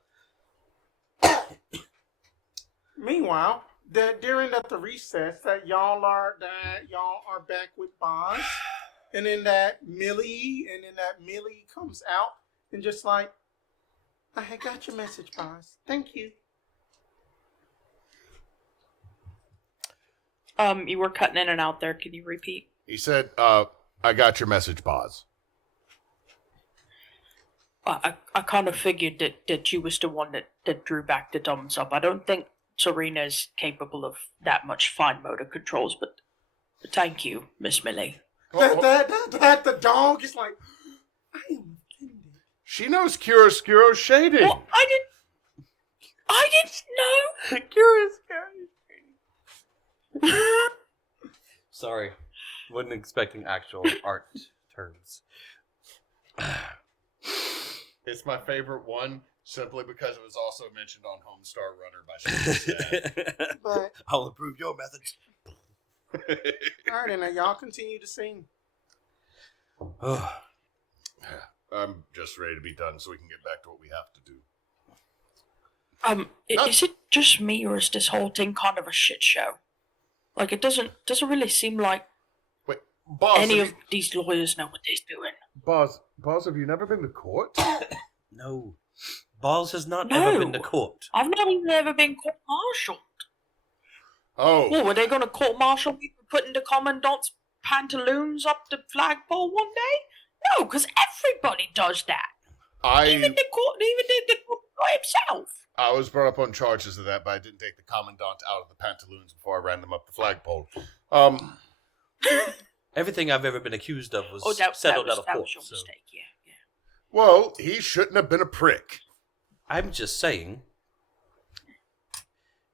Meanwhile, during the recess, that y'all are back with Boz, and then that Millie comes out and just like, I had got your message, Boz. Thank you. You were cutting in and out there. Can you repeat? He said, I got your message, Boz. I kind of figured that you was the one that drew back the thumbs up. I don't think Serena's capable of that much fine motor controls, but thank you, Miss Millie. That the dog is like, I am offended. She knows chiaroscuro shading. Well, I didn't know. Sorry, wasn't expecting actual art terms. It's my favorite one, simply because it was also mentioned on Homestar Runner by Shane. But I'll improve your methods. all right, and now y'all continue to sing. I'm just ready to be done so we can get back to what we have to do. Is it just me, or is this whole thing kind of a shit show? Like, it doesn't really seem like Wait, Boz, any of these lawyers know what they're doing. Boz, have you never been to court? No. Balls has not No. ever been to court. I've not even ever been court-martialed. Oh, Oh, were they going to court-martial me for putting the commandant's pantaloons up the flagpole one day? No, because everybody does that. Even the court by himself. I was brought up on charges of that, but I didn't take the commandant out of the pantaloons before I ran them up the flagpole. Everything I've ever been accused of was settled out of that court. was your So. mistake, yeah. Well, he shouldn't have been a prick. I'm just saying,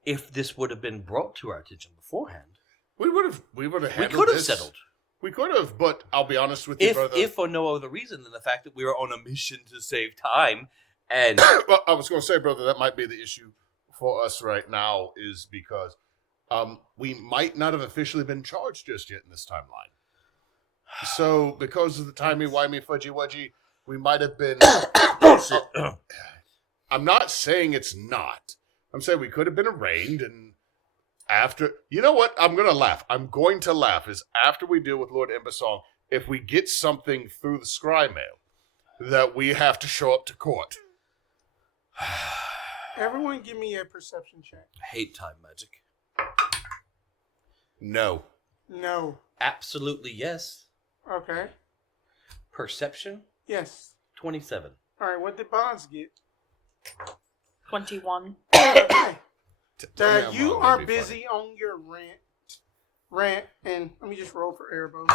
if this would have been brought to our attention beforehand, We would have we handled could have this. settled. We could have, but I'll be honest with you, brother. If for no other reason than the fact that we were on a mission to save time, and Well, I was going to say, brother, that might be the issue for us right now, is because we might not have officially been charged just yet in this timeline. So, because of the timey-wimey, fudgy-wudgy, we might have been... I'm not saying it's not. I'm saying we could have been arraigned, and after... You know what? I'm going to laugh. I'm going to laugh, is after we deal with Lord Embasong, if we get something through the scry mail, that we have to show up to court. Everyone give me a perception check. I hate time magic. No. No. Absolutely yes. Okay. Perception, Yes. 27. All right, what did Bonds get? 21. Okay. Tell me I'm You wrong, are it'd be busy on your rant, and let me just roll for Erebos.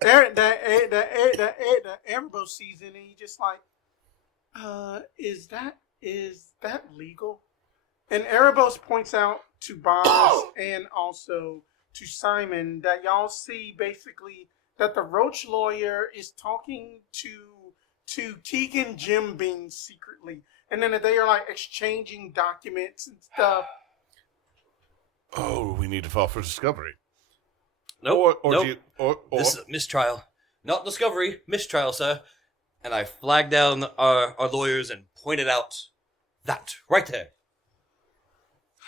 the Erebos season, and he just like, is that legal? And Erebos points out to Bonds and also to Simon that y'all see basically that the Roach lawyer is talking to Keegan Jim Bean secretly. And then they are like exchanging documents and stuff. Oh, we need to file for discovery. Nope. Or nope. do you, or This is a mistrial. Not discovery. Mistrial, sir. And I flagged down our lawyers and pointed out that right there.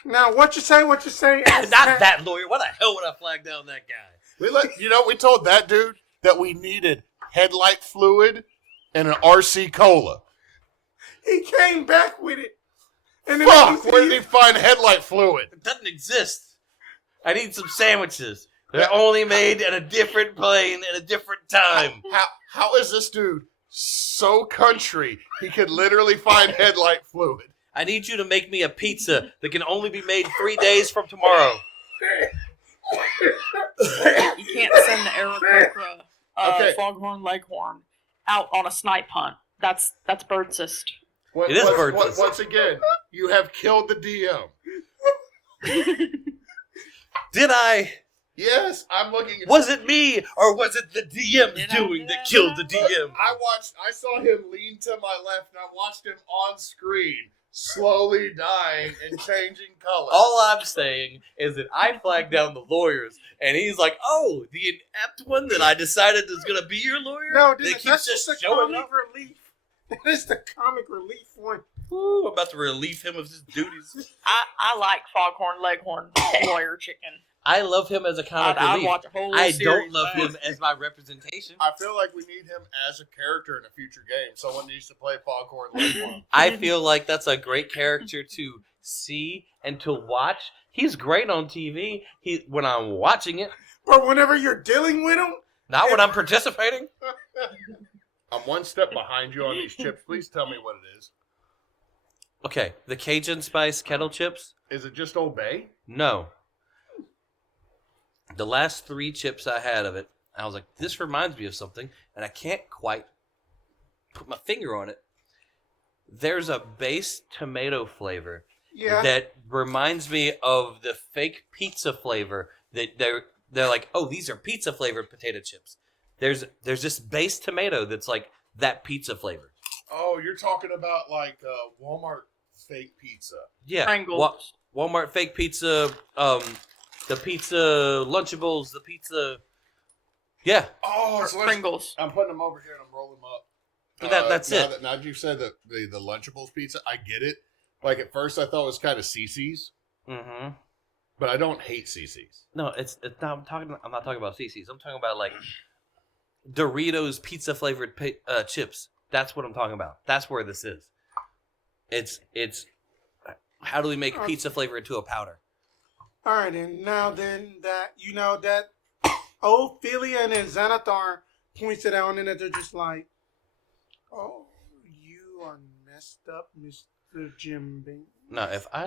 Now, what you say? Not that lawyer. Why the hell would I flag down that guy? we told that dude that we needed headlight fluid and an RC cola. He came back with it. And Fuck, where did he find headlight fluid? It doesn't exist. I need some sandwiches. They're only made at a different plane at a different time. How is this dude so country he could literally find headlight fluid? I need you to make me a pizza that can only be made 3 days from tomorrow. You can't send the Aarakocra, Okay. Foghorn Leghorn out on a snipe hunt. That's birdcist. It is birdcist. Once again, you have killed the DM. Did I? Yes, I'm looking at... Was it me, or was it the DM doing that killed the DM? I saw him lean to my left, and I watched him on screen, slowly dying and changing color. All I'm saying is that I flagged down the lawyers, and he's like, "Oh, the inept one that I decided is going to be your lawyer." No, That dude, keeps that's just the showing comic up. relief. That is the comic relief one. Ooh, I'm about to relieve him of his duties. I like Foghorn Leghorn lawyer chicken. I love him as a comic I'd relief. watch a whole I series don't love of him as my representation. I feel like we need him as a character in a future game. Someone needs to play Foghorn Leghorn. I feel like that's a great character to see and to watch. He's great on TV. When I'm watching it, But whenever you're dealing with him, not when I'm participating. I'm one step behind you on these chips. Please tell me what it is. Okay, the Cajun spice kettle chips. Is it just Old Bay? No. The last 3 chips I had of it, I was like, this reminds me of something, and I can't quite put my finger on it. There's a base tomato flavor yeah. that reminds me of the fake pizza flavor that they're like, oh, these are pizza flavored potato chips. There's this base tomato that's like that pizza flavor. Oh, you're talking about like Walmart fake pizza. Yeah. Pringles. Walmart fake pizza, the pizza Lunchables, the pizza. Yeah. Oh, so Pringles. I'm putting them over here and I'm rolling them up. But that's now it. Now that you said the Lunchables pizza, I get it. Like at first I thought it was kind of CC's, Mm-hmm. but I don't hate CC's. No, it's not. I'm not talking about CC's. I'm talking about like Doritos pizza flavored chips. That's what I'm talking about. That's where this is. It's how do we make pizza flavor into a powder? All right, and now then that that Ophelia and then Xanathar points it out, and that they're just like, "Oh, you are messed up, Mr. Jim Beam. Now, if I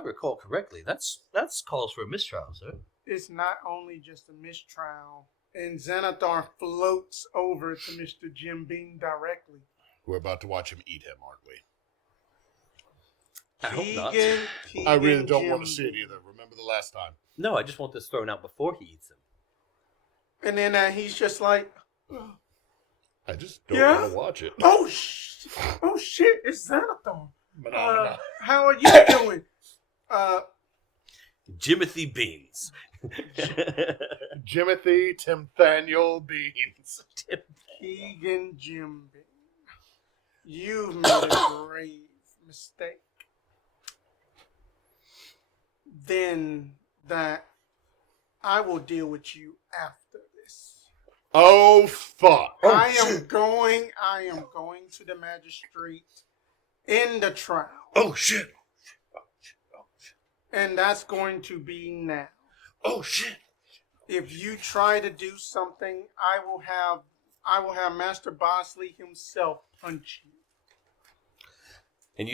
recall correctly, that's calls for a mistrial, sir. It's not only just a mistrial, and Xanathar floats over to Mr. Jim Beam directly. We're about to watch him eat him, aren't we? I hope not. Keegan I really don't Jim want to see it Beam. either. Remember the last time? No, I just want this thrown out before he eats him. And then he's just like, I just don't Yeah? want to watch it. oh shit, it's Xanathar. Phenomena. How are you doing? Jimothy Beans. Jimothy Timthaniel Beans. Keegan Jim Beam. You've made a grave mistake. Then that I will deal with you after this. Oh, fuck. I am going to the magistrate in the trial. Oh, shit. And that's going to be now. Oh, shit. If you try to do something, I will have Master Bosley himself punch you. And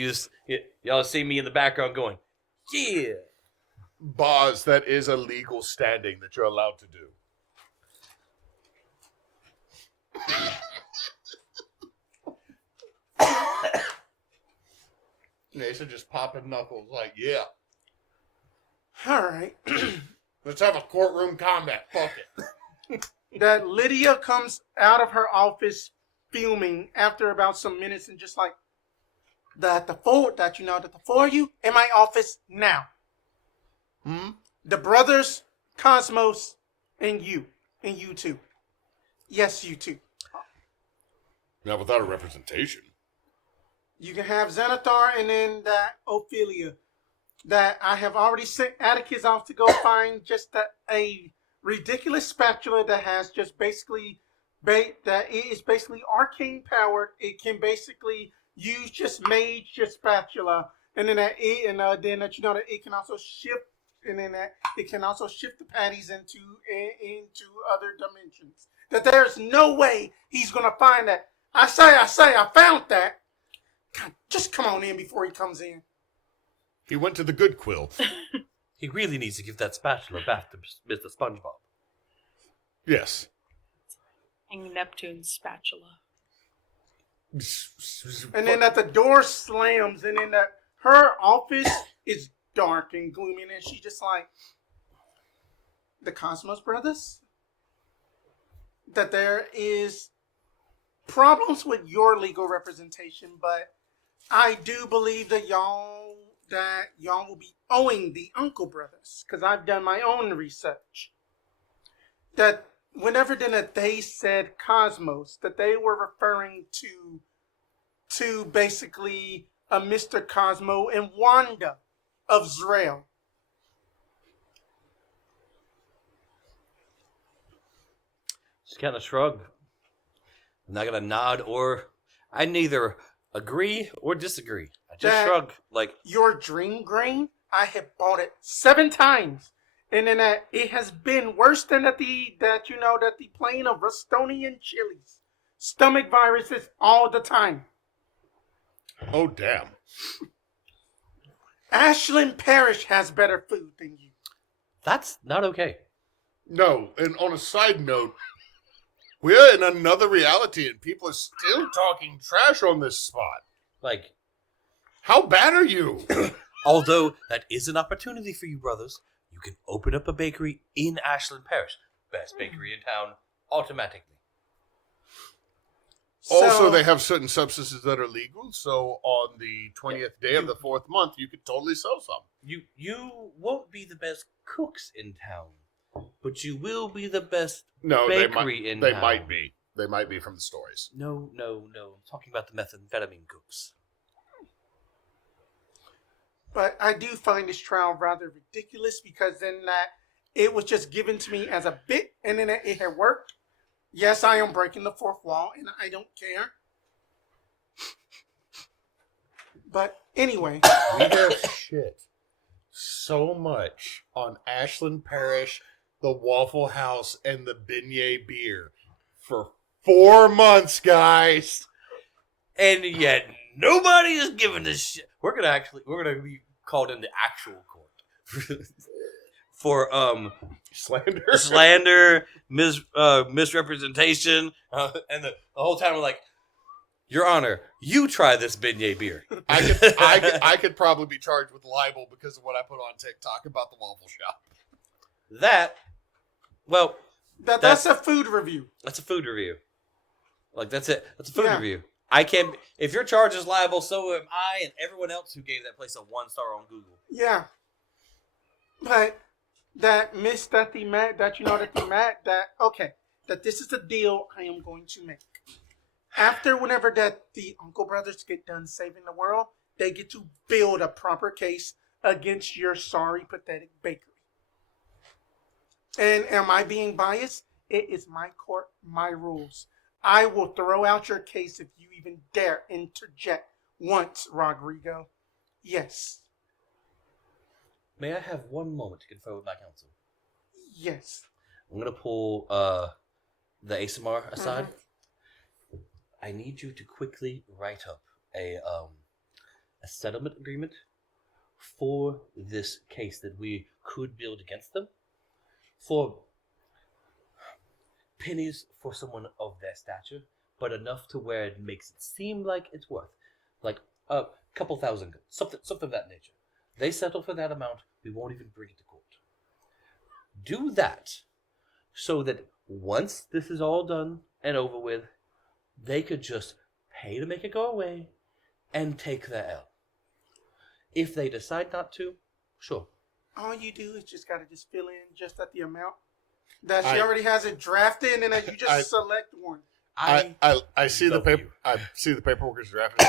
y'all see me in the background going, yeah. Boz, that is a legal standing that you're allowed to do. Neysa just popping knuckles like, yeah. All right. Let's have a courtroom combat. Fuck it. That Lydia comes out of her office fuming after about some minutes and just like, the four of you in my office now. The brothers, Cosmos, and you two. Yes, you two. Now, without a representation. You can have Xanathar and then that Ophelia. That I have already sent Atticus off to go find just a ridiculous spatula that has just basically that it is basically arcane powered. It can basically use just mage your spatula, and then that it can also shift, and then that it can also shift the patties into other dimensions. That there's no way he's gonna find that. I found that. God, just come on in before he comes in. He went to the good quill. He really needs to give that spatula back to Mr. SpongeBob. Yes. Neptune's spatula. And then that the door slams, and then that her office is dark and gloomy, and then she's just like, the Cosmos Brothers? That there is problems with your legal representation, but I do believe that y'all will be owing the Uncle Brothers, because I've done my own research. That whenever they said Cosmos, that they were referring to basically a Mr. Cosmo and Wanda of Zrael. Just kind of shrug. I'm not gonna nod I neither agree or disagree. I just shrug like your dream grain. I have bought it 7 times, and then it has been worse than the plane of Rustonian chilies, stomach viruses all the time. Oh damn! Ashland Parish has better food than you. that's not okay. No, and on a side note, we're in another reality, and people are still talking trash on this spot. Like, how bad are you? although that is an opportunity for you brothers, you can open up a bakery in Ashland Parish, best bakery in town, automatically. Also, they have certain substances that are legal, so on the 20th day of the 4th month, you could totally sell some. You won't be the best cooks in town, but you will be the best No, bakery in town. They might be. They might be from the stories. No. I'm talking about the methamphetamine cooks. But I do find this trial rather ridiculous, because then it was just given to me as a bit, and then it had worked. Yes, I am breaking the 4th wall, and I don't care. But anyway. We have shit so much on Ashland Parish, the Waffle House, and the beignet beer for 4 months, guys. and yet nobody is giving a shit. We're gonna be called into actual court for Slander. misrepresentation, and the whole time we're like, Your Honor, you try this beignet beer. I could probably be charged with libel because of what I put on TikTok about the waffle shop. That's a food review. That's a food review. Like, that's it. That's a food Yeah. review. I can't. If your charge is liable, so am I and everyone else who gave that place a 1-star on Google. Yeah. But that this is the deal I am going to make. After whenever that the Uncle brothers get done saving the world, they get to build a proper case against your sorry, pathetic bakery. And am I being biased? It is my court, my rules. I will throw out your case if you even dare interject once, Rodrigo. Yes. May I have one moment to confer with my counsel? Yes. I'm gonna pull the ASMR aside. I need you to quickly write up a settlement agreement for this case that we could build against them for pennies for someone of their stature, but enough to where it makes it seem like it's worth, like a couple thousand, something of that nature. They settle for that amount, we won't even bring it to court. Do that so that once this is all done and over with, they could just pay to make it go away and take their L. If they decide not to, sure. All you do is just gotta fill in just at the amount that she already has it drafted, and then you just select one. I see the paper. I see the paperwork is drafted.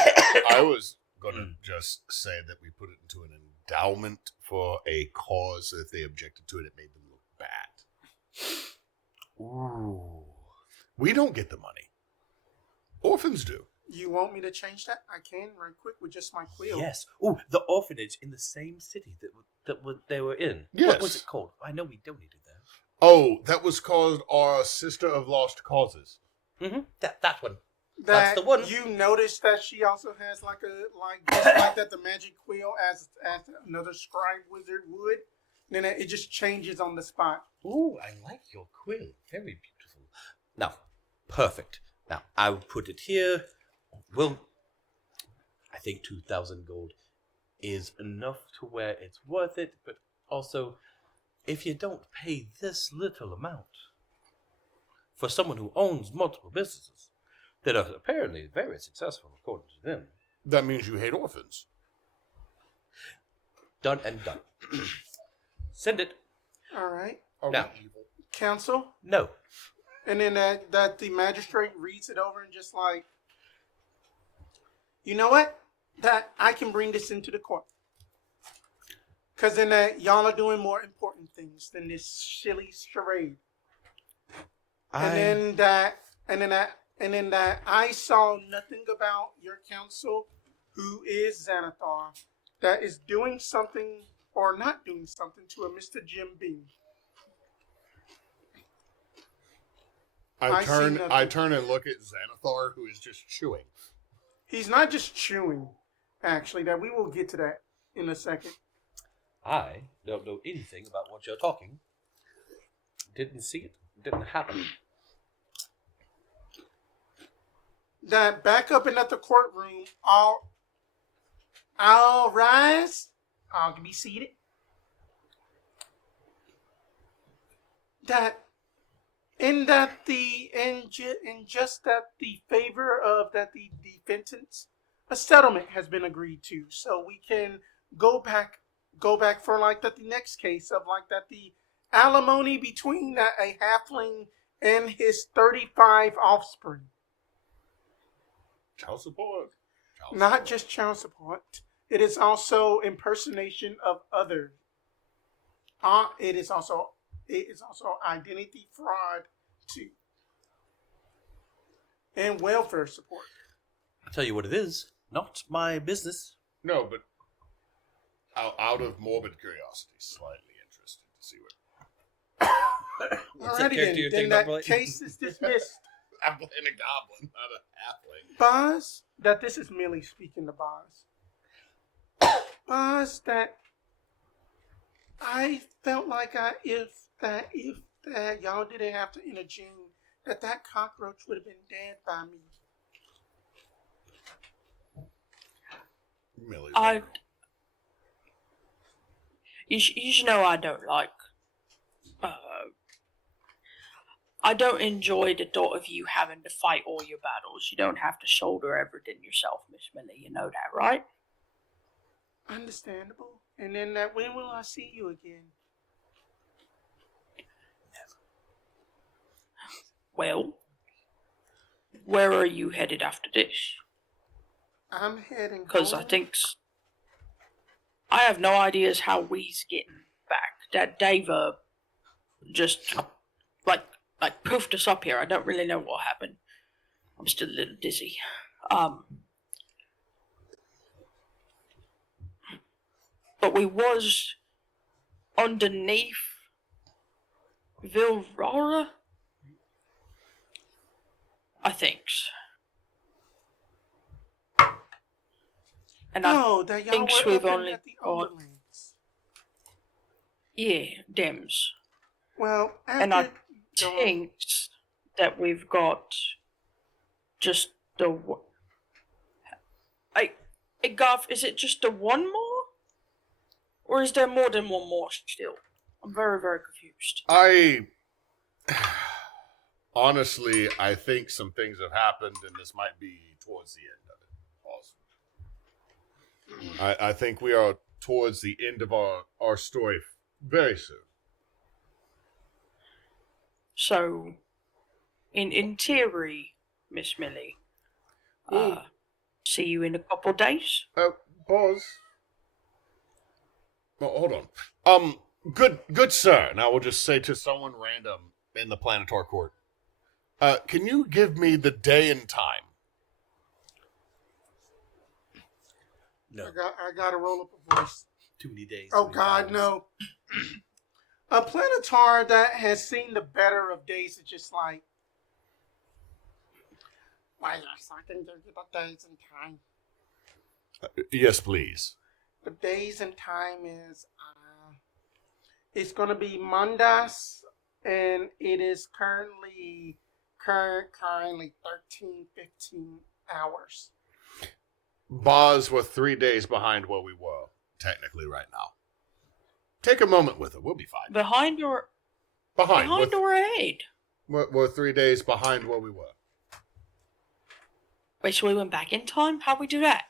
I was gonna just say that we put it into an endowment for a cause. So if they objected to it, it made them look bad. Ooh. We don't get the money. Orphans do. You want me to change that? I can right quick with just my quill. Yes. Ooh, the orphanage in the same city that they were in. Yes. What was it called? I know we donated that. Oh, that was called our Sister of Lost Causes. Mm-hmm. That one. That's the one. You notice that she also has just like that the magic quill as another scribe wizard would. Then it just changes on the spot. Ooh, I like your quill. Very beautiful. Now, perfect. Now, I will put it here. Well, I think 2,000 gold is enough to where it's worth it, but also, if you don't pay this little amount for someone who owns multiple businesses that are apparently very successful according to them. That means you hate orphans. Done and done. Send it. All right. Are Now. we evil? Counsel? No. And then that the magistrate reads it over and just like, you know what? That I can bring this into the court. Because then y'all are doing more important things than this silly charade. And then that I saw nothing about your counsel, who is Xanathar, that is doing something or not doing something to a Mr. Jim Beam. I turn and look at Xanathar, who is just chewing. He's not just chewing, actually, that we will get to that in a second. I don't know anything about what you're talking. Didn't see it. Didn't happen. That back up in at the courtroom, I'll rise. I'll be seated. That in just that the favor of that the defendants, a settlement has been agreed to, so we can go back for like that the next case of like that the alimony between a halfling and his 35 offspring. Child support. Not just child support. It is also impersonation of others. It is also identity fraud too. And welfare support. I'll tell you what it is. Not my business. No, but out of morbid curiosity, slightly interested to see what. What's that Alrighty character you're then thinking that about, Blake? case is dismissed. I'm playing a goblin, not a halfling. Boz, that this is Millie speaking to Boz. Boz, that I felt like if y'all didn't have to intervene, that cockroach would have been dead by me. Millie. You should know I don't like. I don't enjoy the thought of you having to fight all your battles. You don't have to shoulder everything yourself, Miss Millie. You know that, right? Understandable. And then when will I see you again? Well, where are you headed after this? I'm heading Because home. I have no ideas how we's getting back. That Dave just like poofed us up here. I don't really know what happened. I'm still a little dizzy. But we was underneath Vilrara, I think. And that y'all thinks were we've up only at the got- Overlands. Yeah, Dems. Well, And I think that we've got just the hey, Garf, is it just the one more? Or is there more than one more still? I'm very, very confused. Honestly, I think some things have happened, and this might be towards the end of it. Also, I think we are towards the end of our story very soon. So, in theory, Miss Millie, see you in a couple days? Pause. Oh, hold on. Good sir, and I will just say to someone random in the Planetar Court, can you give me the day and time? No. I gotta roll up a voice. Too many days. Oh too many God, times. no. A planetar that has seen the better of days is just like, why yes, I can give you the days and time. Yes, please. The days and time is, it's gonna be Mondas, and it is currently 13-15 hours. Boz, we're 3 days behind where we were, technically, right now. Take a moment with it. We'll be fine. Behind or Behind or ahead? We're 3 days behind where we were. Wait, so we went back in time? How'd we do that?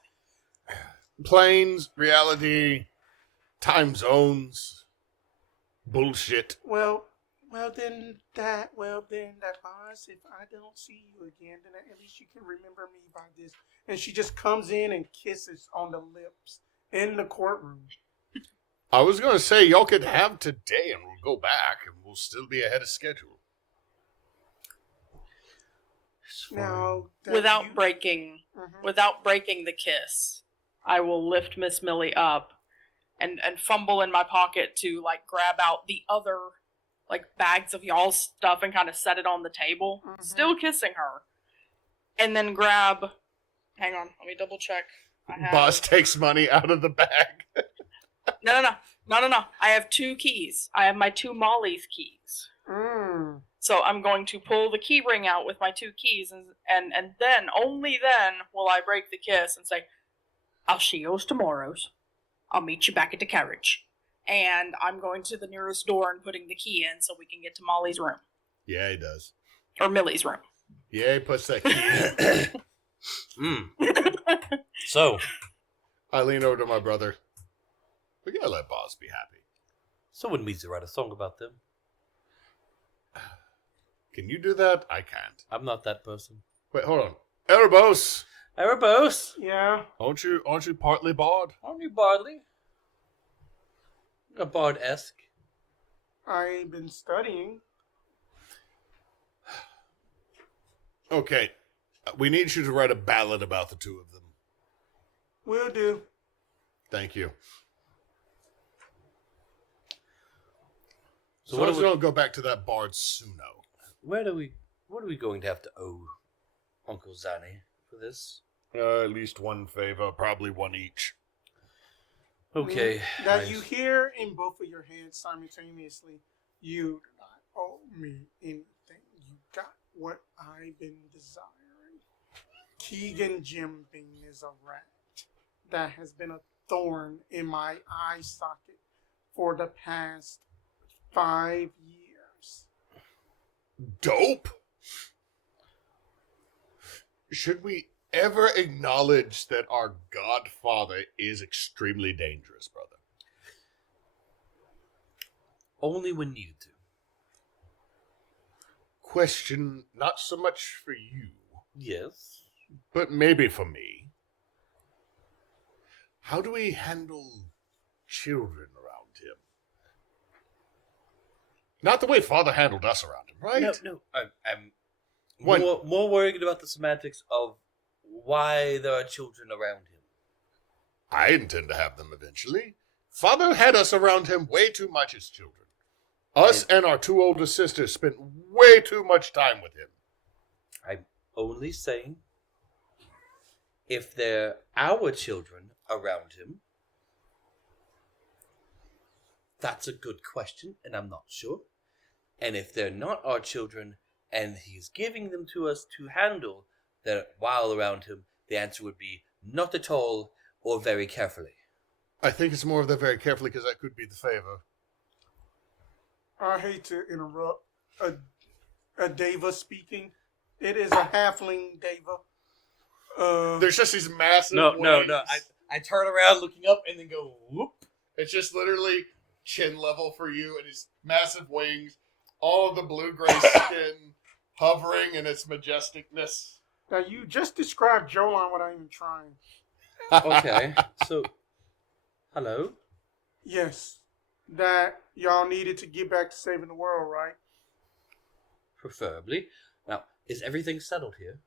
Planes, reality, time zones, bullshit. Well, then that Boz, if I don't see you again, then at least you can remember me by this. And she just comes in and kisses on the lips in the courtroom. I was going to say, y'all could have today and we'll go back and we'll still be ahead of schedule. Now, Without breaking the kiss, I will lift Miss Millie up and fumble in my pocket to like grab out the other like bags of y'all's stuff and kind of set it on the table, still kissing her, and then grab. Hang on, let me double check. Boss takes money out of the bag. No. I have 2 keys. I have my 2 Molly's keys. So I'm going to pull the key ring out with my 2 keys, and then, only then, will I break the kiss and say, I'll see yours tomorrow's. I'll meet you back at the carriage. And I'm going to the nearest door and putting the key in so we can get to Molly's room. Yeah, he does. Or Millie's room. Yeah, he puts that key in. So, I lean over to my brother. We gotta let Boss be happy. so when we write a song about them, Can you do that? I can't. I'm not that person. Wait, hold on. Erebos! Erebos, Yeah. Aren't you partly bard? aren't you Bardley? A bard-esque. I ain't been studying. Okay. We need you to write a ballad about the 2 of them. Will do. Thank you. So So what let's do we- don't go back to that bard Suno. Where What are we going to have to owe Uncle Zanny for this? At least one favor, probably one each. Okay. That you hear in both of your heads simultaneously. You do not owe me anything. You got what I've been desiring. Keegan Jimping is a rat that has been a thorn in my eye socket for the past 5 years. Dope? Should we ever acknowledge that our godfather is extremely dangerous, brother? Only when needed to. Question not so much for you, Yes. but maybe for me. How do we handle children around him? Not the way Father handled us around him, right? No. I'm What? more worried about the semantics of why there are children around him. I intend to have them eventually. Father had us around him way too much as children. Us and our 2 older sisters spent way too much time with him. I'm only saying, if they're our children around him, that's a good question, and I'm not sure. And if they're not our children, and he's giving them to us to handle that while around him, the answer would be not at all or very carefully. I think it's more of the very carefully because that could be the favor. I hate to interrupt a Deva speaking. It is a halfling Deva. There's just these massive No. wings. I turn around looking up and then go, whoop. It's just literally chin level for you and his massive wings, all of the blue-gray skin hovering in its majesticness. Now, you just described Jolan without even trying. Okay, so, hello? Yes, that y'all needed to get back to saving the world, right? Preferably. Now, is everything settled here?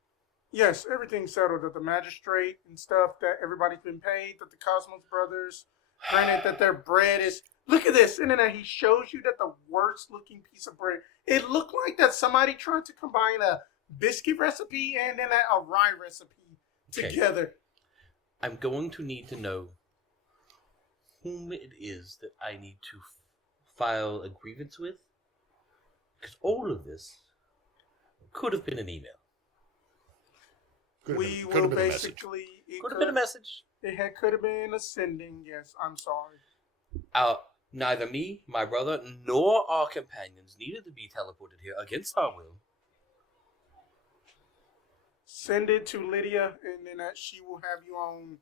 Yes, everything's settled. That the magistrate and stuff, that everybody's been paid, that the Cosmos brothers, granted that their bread is... Look at this. And then he shows you that the worst looking piece of bread. It looked like that somebody tried to combine a biscuit recipe and then a rye recipe together. I'm going to need to know whom it is that I need to file a grievance with. Because all of this could have been an email. We will basically... Could have been a message. It could have been a sending, yes. I'm sorry. Neither me, my brother, nor our companions needed to be teleported here against our will. Send it to Lydia, and then she will have you on.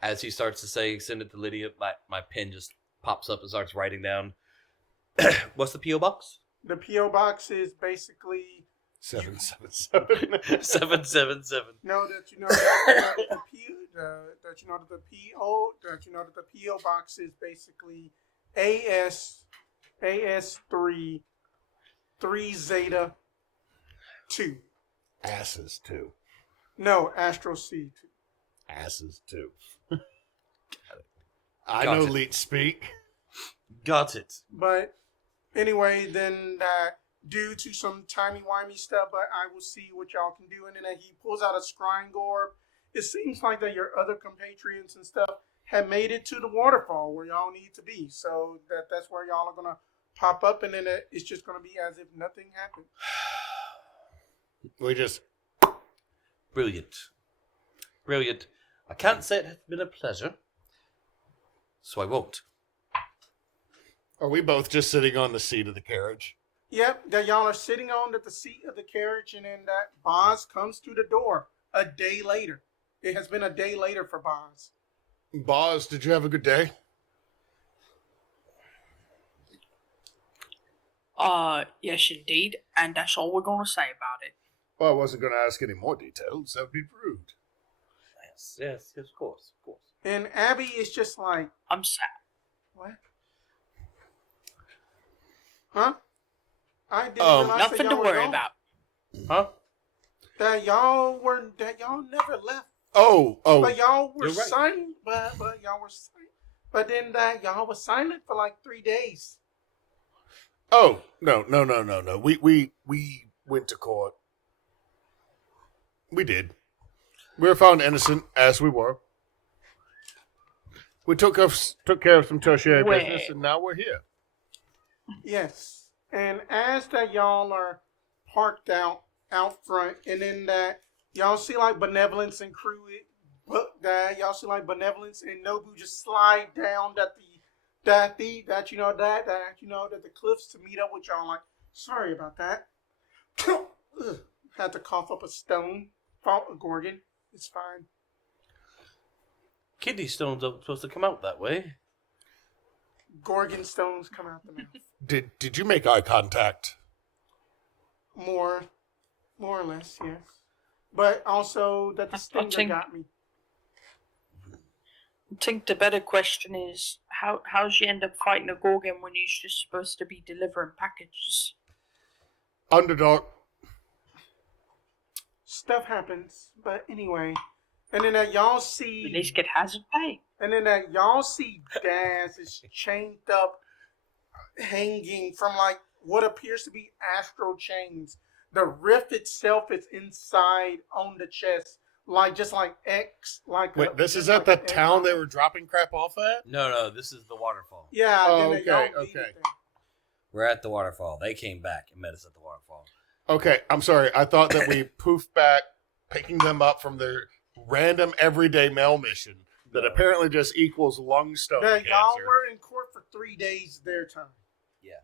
As he starts to say, send it to Lydia, my pen just pops up and starts writing down. What's the P.O. box? The P.O. box is basically 777. 777. No, that you know that the P.O. box is basically AS3 Zeta 2. Asses, too. No, Astro C2. Asses, too. I know leet speak. Got it. But anyway, then due to some timey-wimey stuff, but I will see what y'all can do. And then he pulls out a scrying orb. It seems like that your other compatriots and stuff have made it to the waterfall where y'all need to be. So that's where y'all are going to pop up, and then it's just going to be as if nothing happened. We just... Brilliant. Brilliant. I can't say it has been a pleasure, so I won't. Are we both just sitting on the seat of the carriage? Yep, that y'all are sitting on the seat of the carriage, and then that Boz comes through the door a day later. It has been a day later for Boz. Boz, did you have a good day? Yes indeed, and that's all we're gonna say about it. Well, I wasn't going to ask any more details. That would be rude. Yes, of course. And Abby is just like, I'm sad. what? Huh? I didn't realize that Nothing to y'all were worry gone. about. Huh? That y'all never left. Oh. But y'all were You're right. silent. But y'all were silent. But then that y'all were silent for like 3 days. Oh, no. went to court. We did. We were found innocent, as we were. We took care of some tertiary business, and now we're here. Yes. And as that y'all are parked out front, and then that y'all see like Benevolence and crew y'all see like Benevolence and Nobu just slide down the cliffs to meet up with y'all. Like, sorry about that. Had to cough up a stone. Fought a Gorgon. It's fine. Kidney stones aren't supposed to come out that way. Gorgon stones come out the mouth. Did you make eye contact? More or less, yes. But also that the stinger got me. I think the better question is, how'd you end up fighting a Gorgon when you're just supposed to be delivering packages? Underdog. Stuff happens, but anyway. And then y'all see... At least get hazard pay. And then y'all see Daz is chained up, hanging from like what appears to be astral chains. The rift itself is inside on the chest, just like X. Wait, this is at the town they were dropping crap off at? No, this is the waterfall. Yeah. Oh, okay. We're at the waterfall. They came back and met us at the waterfall. Okay, I'm sorry. I thought that we poofed back, picking them up from their random everyday mail mission that apparently just equals lungstone cancer. Y'all were in court for 3 days their time. Yeah.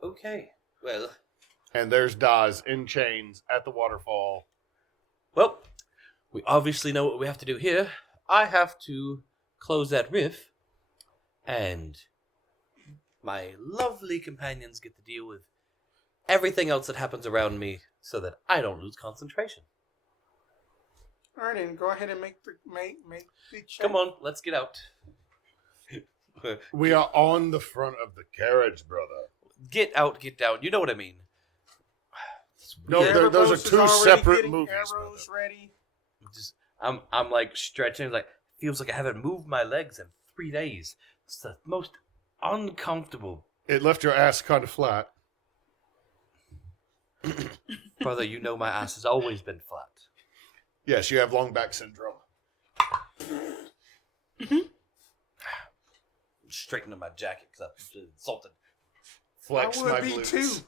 Okay. Well. And there's Daz in chains at the waterfall. Well, we obviously know what we have to do here. I have to close that rift, and my lovely companions get to deal with everything else that happens around me so that I don't lose concentration. All right, then go ahead and make the check. Come on, let's get out. We are on the front of the carriage, brother. Get out, get down. You know what I mean. No, those are two separate movies. Arrows ready. I'm like stretching. Like feels like I haven't moved my legs in 3 days. It's the most uncomfortable. It left your ass kind of flat. Brother, you know my ass has always been flat. Yes, you have long back syndrome. Straightening my jacket because I'm insulted. Flex my glutes.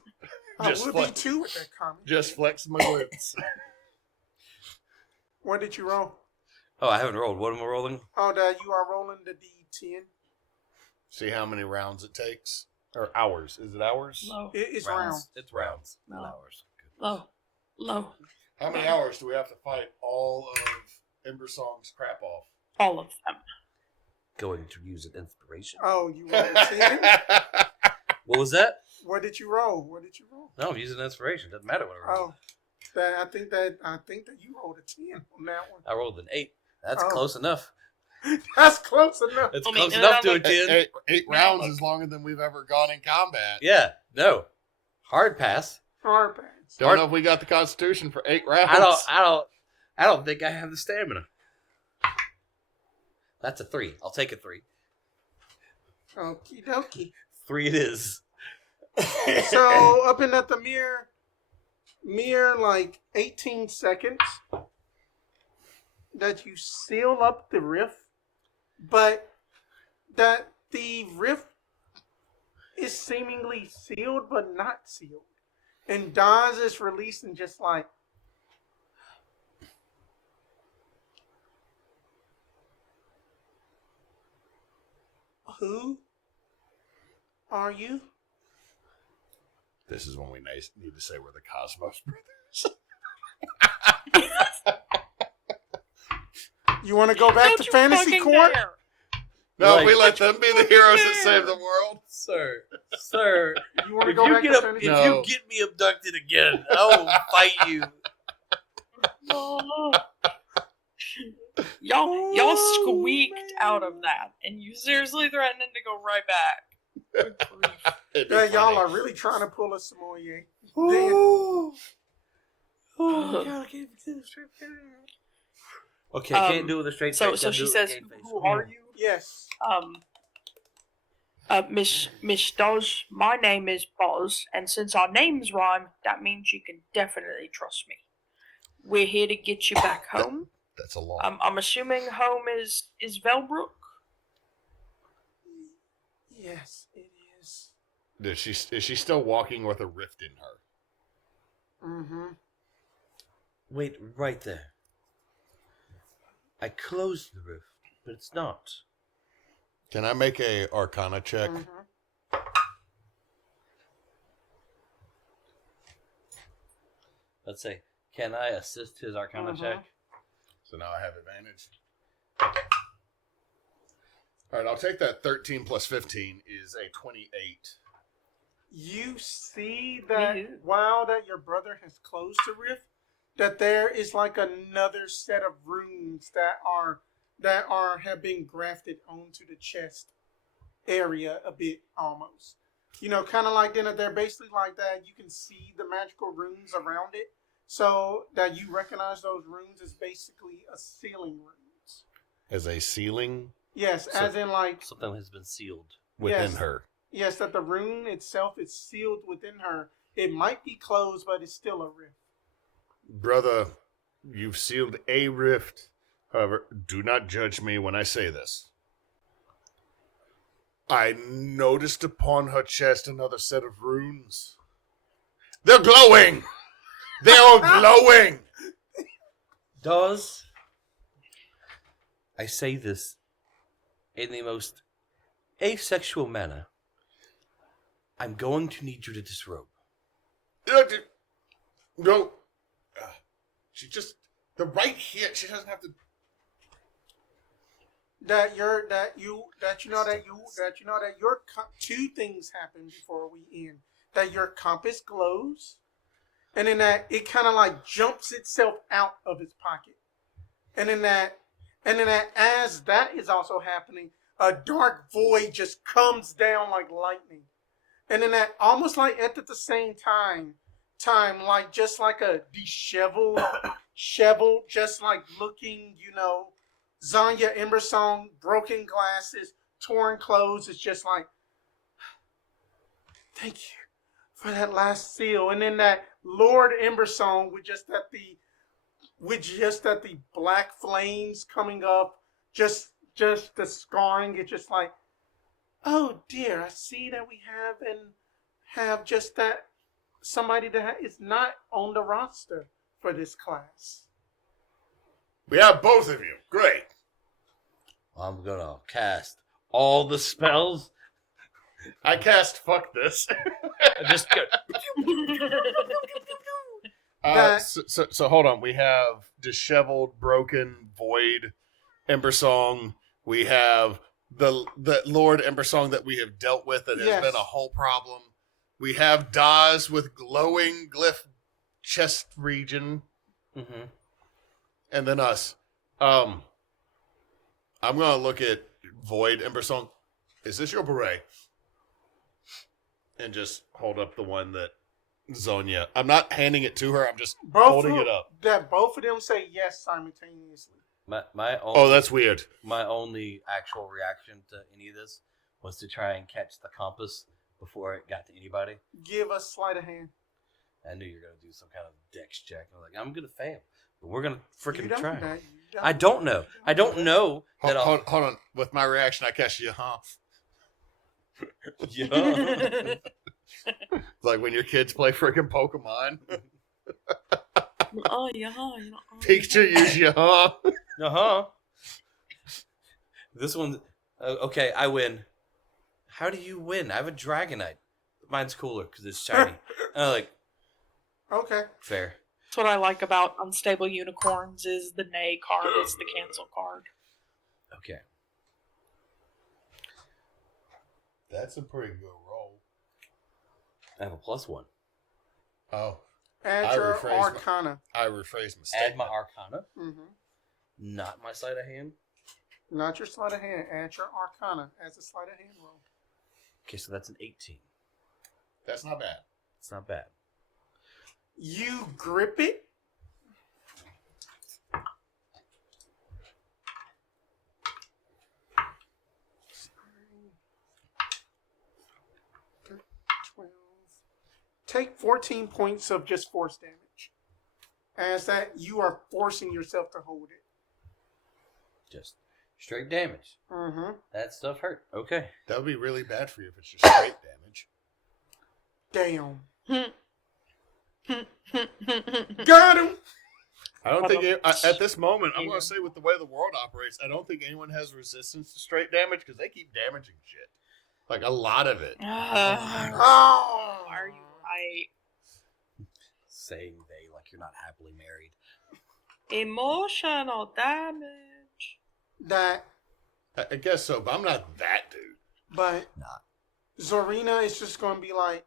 I would be too with that comment. Just flex my glutes. What did you roll? Oh, I haven't rolled. What am I rolling? Oh, Dad, you are rolling the D10. See how many rounds it takes? Or hours. Is it hours? Low. It's rounds. rounds. It's rounds, not No. hours. Low. How many hours do we have to fight all of Embersong's crap off? All of them. Going to use an inspiration. Oh, you rolled a 10? What was that? What did you roll? No, I'm using an inspiration. Doesn't matter what I roll. Oh, I think that you rolled a 10 on that one. I rolled an 8. That's Oh. close enough. That's close enough. That's I mean, close and enough I'm to a like- 10. Eight rounds is longer than we've ever gone in combat. Yeah, no. Hard pass. Hard pass. Don't know if we got the constitution for 8 rounds. I don't think I have the stamina. That's a 3. I'll take a 3. Okie dokie. 3 it is. So up in at the mere like 18 seconds that you seal up the rift, but that the rift is seemingly sealed but not sealed. And Daz is released and just like, who are you? This is when we need to say we're the Cosmos Brothers. You want to go back to fantasy fucking court? dare. No, Like- we let them be the heroes that save the world. Sir, You want to if go you back get to up, fantasy if No. you get me abducted again, I will fight you. Oh. Y'all squeaked out of that, and you seriously threatening to go right back. Good grief. It'd be Yeah, y'all funny. are really trying to pull a Samoyed. Oh my god, I can't do this straight face. Okay, I can't do it with a straight So face. she gotta do it with says, a straight face. "Who are you?" Yes. Miss Dawes, my name is Boz, and since our names rhyme, that means you can definitely trust me. We're here to get you back home. That's a long. I'm assuming home is Velbrook. Yes, it is. Is she still walking with a rift in her? Mm-hmm. Wait, right there. I closed the rift, but it's not. Can I make a Arcana check? Mm-hmm. Let's say, can I assist his Arcana check? So now I have advantage. All right, I'll take that. 13 plus 15 is a 28. You see that while that your brother has closed the rift, that there is like another set of runes that have been grafted onto the chest area a bit almost. You know, kind of like they're basically like that. You can see the magical runes around it, so that you recognize those runes as basically a sealing runes. As a ceiling? Yes, so, as in like something has been sealed within her. Yes, that the rune itself is sealed within her. It might be closed, but it's still a rift. Brother, you've sealed a rift. However, do not judge me when I say this. I noticed upon her chest another set of runes. They're glowing! They're glowing! Does I say this in the most asexual manner? I'm going to need you to disrobe. No. She just the right here. She doesn't have to. Two things happen before we end. That your compass glows, and then that it kind of like jumps itself out of its pocket, and then that as that is also happening, a dark void just comes down like lightning, and then that almost like at the same time, like just like a disheveled, just like looking, Zanya Embersong, broken glasses, torn clothes. It's just like, thank you for that last seal. And then that Lord Embersong with just that the black flames coming up, just the scarring. It's just like, oh dear, I see that we have just that somebody that is not on the roster for this class. We have both of you. Great. I'm gonna cast all the spells. I cast fuck this. Just go. So hold on. We have disheveled, broken, void, Embersong. We have the Lord Embersong that we have dealt with that has been a whole problem. We have Daz with glowing glyph chest region. Mm-hmm. And then us. I'm going to look at Void Embersong. Is this your beret? And just hold up the one that Zonia. I'm not handing it to her. I'm just holding it up. That both of them say yes simultaneously. That's weird. My only actual reaction to any of this was to try and catch the compass before it got to anybody. Give us sleight of hand. I knew you were going to do some kind of dex check. I was like, I'm going to fail. But we're going to freaking try. I don't know. I don't know. Hold on. With my reaction, I cast Yaha. Yeah. Like when your kids play freaking Pokemon. Oh, yeah. Pikachu, use Yaha. Uh-huh. This one's... okay, I win. How do you win? I have a Dragonite. Mine's cooler because it's shiny. And I'm like... Okay. Fair. That's what I like about Unstable Unicorns is the nay card is the cancel card. Okay. That's a pretty good roll. I have a +1. Oh. Add your Arcana. I rephrased my statement. Add my Arcana. Mm-hmm. Not my sleight of hand. Not your sleight of hand. Add your Arcana as a sleight of hand roll. Okay, so that's an 18. That's not bad. It's not bad. You grip it. take 14 points of just force damage. As that you are forcing yourself to hold it. Just straight damage. Mm-hmm. That stuff hurt. Okay. That would be really bad for you if it's just straight damage. Damn. Got him! I don't think at this moment, I'm going to say with the way the world operates, I don't think anyone has resistance to straight damage because they keep damaging shit. Like a lot of it. Oh! Are you right? Saying they like you're not happily married. Emotional damage. That, I guess so, but I'm not that dude. but Nah. Zorina is just going to be like,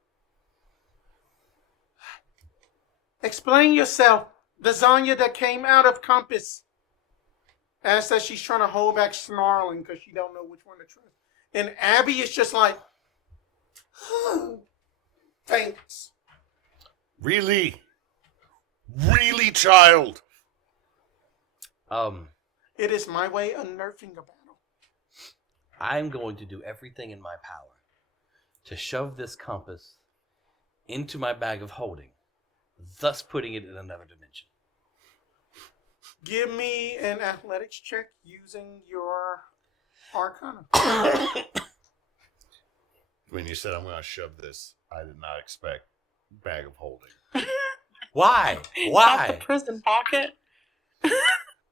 explain yourself. The Zanya that came out of Compass. As that she's trying to hold back snarling because she don't know which one to trust. And Abby is just like, thanks. Really? Really, child? It is my way of nerfing a battle. I'm going to do everything in my power to shove this compass into my bag of holding, thus putting it in another dimension. Give me an athletics check using your Arcana. When you said I'm going to shove this, I did not expect bag of holding. Why? Not Why? the prison pocket.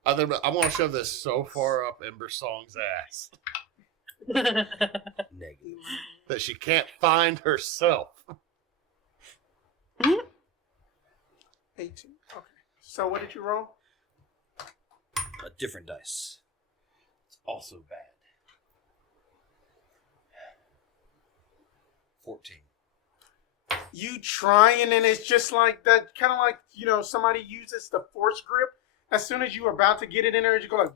I want to shove this so far up Ember Song's ass Negative. that she can't find herself. 18. Okay. So what did you roll? A different dice. It's also bad. 14. You trying, and it's just like that, kind of like, somebody uses the force grip. As soon as you're about to get it in there, you go like,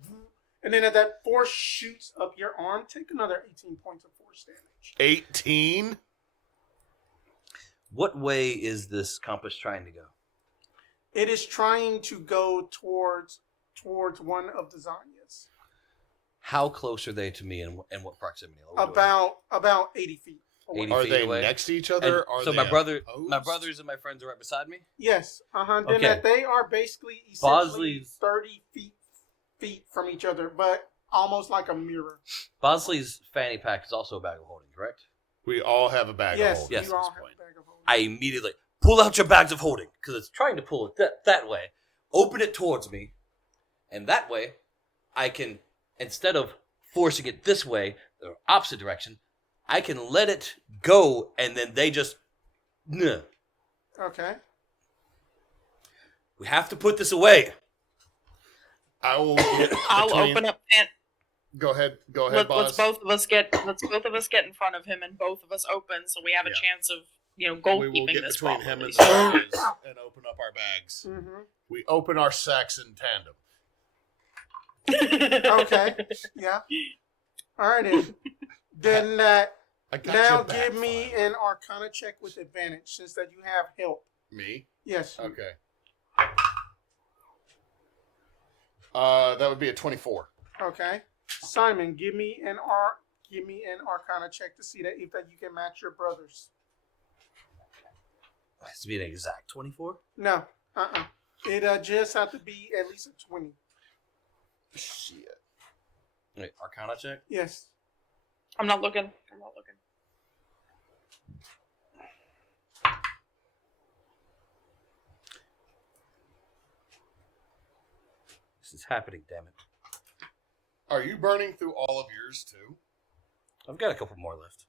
and then that force shoots up your arm. Take another 18 points of force damage. 18? What way is this compass trying to go? It is trying to go towards one of the Zanyas. How close are they to me, and what proximity? What do About 80 feet. away. 80 Are feet they away? next to each And other? Or so they my opposed? brothers and my friends are right beside me. Yes. Then Okay. that they are basically essentially Bosley's- 30 feet from each other, but almost like a mirror. Bosley's fanny pack is also a bag of holding, correct? We all have a bag of Yes, holding Yes. you at all this have point. a bag of holding. I immediately pull out your bags of holding because it's trying to pull it that way. Open it towards me, and that way, I can, instead of forcing it this way, the opposite direction, I can let it go, and then they just. Nah. Okay. We have to put this away. I will get I'll between- open up and Go ahead, boss. let's both of us get in front of him and both of us open so we have a Yeah. chance of We will goalkeeping get this between him properly. and the boys and open up our bags. Mm-hmm. We open our sacks in tandem. Okay. Yeah. All right, then I got now your back, give me fine. an Arcana check with advantage since that you have help. Me? Yes. Okay. That would be a 24. Okay. Simon, give me an Arcana check to see that if that you can match your brothers. It has to be an exact 24. No. It just have to be at least a 20. Shit. Wait, Arcana check. Yes. I'm not looking. This is happening. Damn it! Are you burning through all of yours too? I've got a couple more left.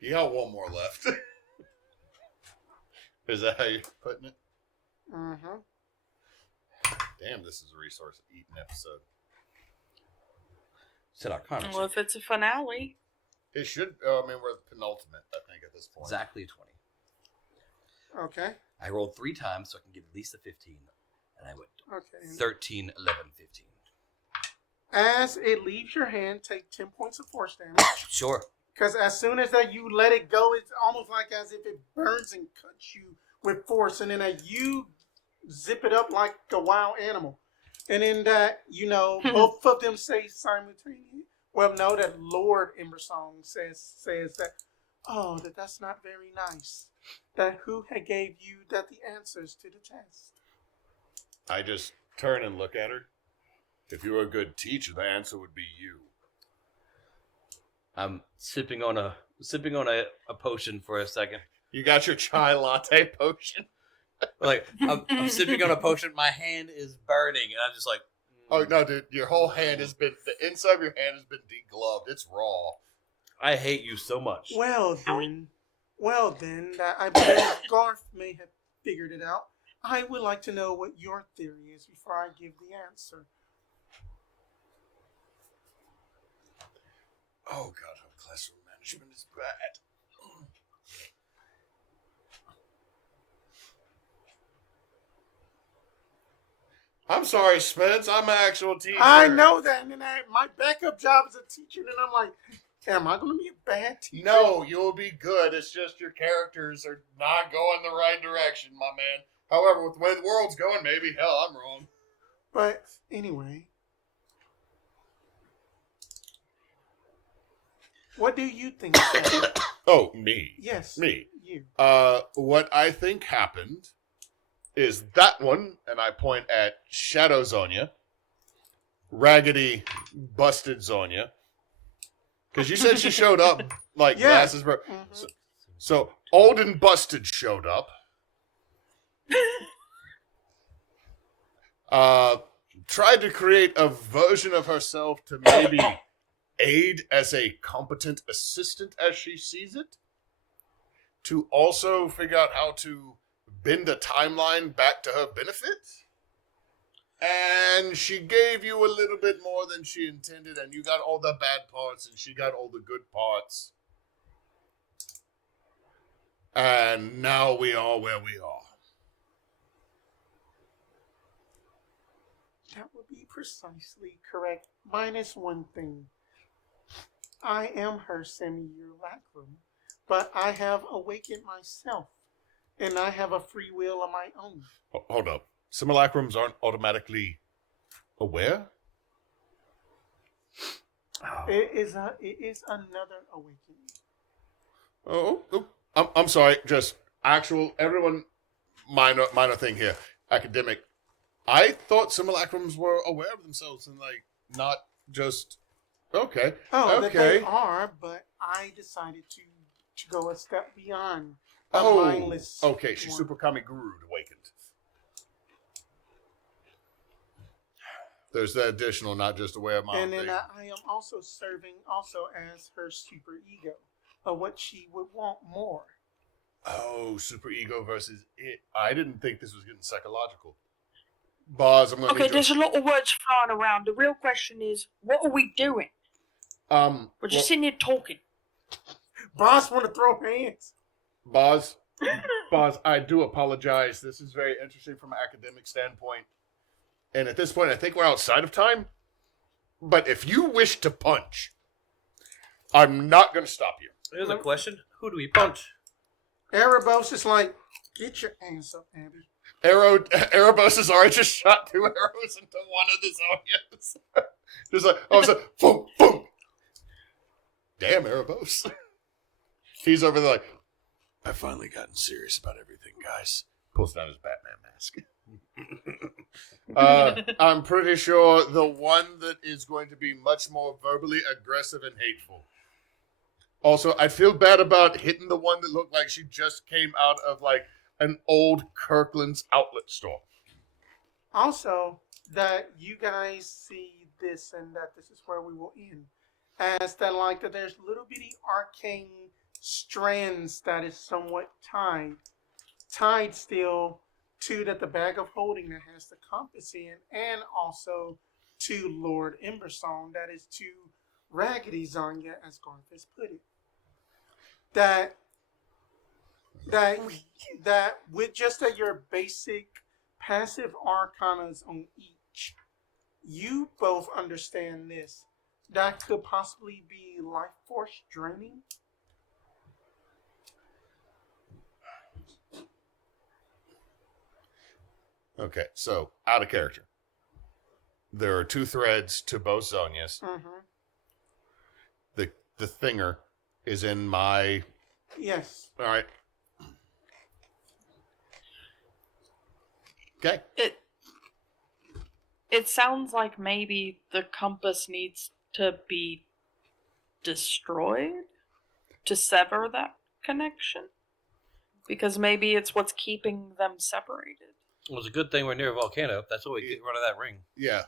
You got one more left. Is that how you're putting it? Mm-hmm. Damn, this is a resource eating episode. Said Arcana Well, check. if it's a finale, It should. We're the penultimate, I think, at this point. Exactly a 20. Okay. I rolled 3 times so I can get at least a 15, and I went Okay. 13, 11, 15. As it leaves your hand, take 10 points of force damage. Sure. Because as soon as that you let it go, it's almost like as if it burns and cuts you with force. And then you zip it up like a wild animal. And then that, both of them say simultaneously, Well, no, that Lord Embersong says that. Oh, that's not very nice. That who had gave you that the answers to the test? I just turn and look at her. If you were a good teacher, the answer would be you. I'm sipping on a potion for a second. You got your chai latte potion? Like I'm sipping on a potion. My hand is burning, and I'm just like, Oh no, dude! Your whole hand has been, the inside of your hand has been degloved. It's raw. I hate you so much. Well then, that I believe Garf may have figured it out. I would like to know what your theory is before I give the answer. Oh god, our classroom management is bad. I'm sorry, Spence. I'm an actual teacher. I know that, and my backup job is a teacher, and I'm like, am I going to be a bad teacher? No, you'll be good. It's just your characters are not going the right direction, my man. However, with the way the world's going, maybe, hell, I'm wrong. But anyway, what do you think happened? Oh, me. Yes. Me. You. What I think happened is that one, and I point at Shadow Zonia, Raggedy busted Zonia, because you said she showed up like Yeah. glasses. So old and busted showed up. Tried to create a version of herself to maybe aid as a competent assistant as she sees it. To also figure out how to bend a timeline back to her benefit. And she gave you a little bit more than she intended, and you got all the bad parts, and she got all the good parts. And now we are where we are. That would be precisely correct. Minus one thing. I am her simulacrum, but I have awakened myself, and I have a free will of my own. Hold up. Simulacrums aren't automatically aware? It is another awakening. I'm sorry. Just actual, everyone, minor thing here. Academic. I thought simulacrums were aware of themselves and, like, not just, okay. Oh, okay. that they are, but I decided to go a step beyond a mindless okay. She's one. Super Kami Guru awakened. There's that additional, not just aware of my And own then thing. I am also serving as her super ego of what she would want more. Oh, super ego versus it. I didn't think this was getting psychological. Boz, I'm going to Okay, there's a lot of words flying around. The real question is, what are we doing? We're just sitting here talking. Boss want to throw hands. Boz, I do apologize. This is very interesting from an academic standpoint. And at this point, I think we're outside of time. But if you wish to punch, I'm not going to stop you. Here's a question: who do we punch? Erebos is like, get your ass up, Abby. Erebos has already just shot 2 arrows into one of the Zonias. Just like, all of a sudden, boom, boom. Damn, Erebos. He's over there like, I've finally gotten serious about everything, guys. Pulls down his Batman mask. I'm pretty sure the one that is going to be much more verbally aggressive and hateful. Also, I feel bad about hitting the one that looked like she just came out of, like, an old Kirkland's outlet store. Also, that you guys see this and that this is where we will end. As that, like, that there's little bitty arcane strands that is somewhat tied still to that the bag of holding that has the compass in, and also to Lord Embersong, that is to Raggedy Zonia, as Garf has put it. That with just your basic passive arcanas on each, you both understand this. That could possibly be life force draining. Okay, so, out of character. There are 2 threads to both Zonias. Mm-hmm. the thinger is in my... Yes. All right. Okay. It sounds like maybe the compass needs to be destroyed to sever that connection. Because maybe it's what's keeping them separated. Well, it's a good thing we're near a volcano. That's what we get rid of that ring. Yeah.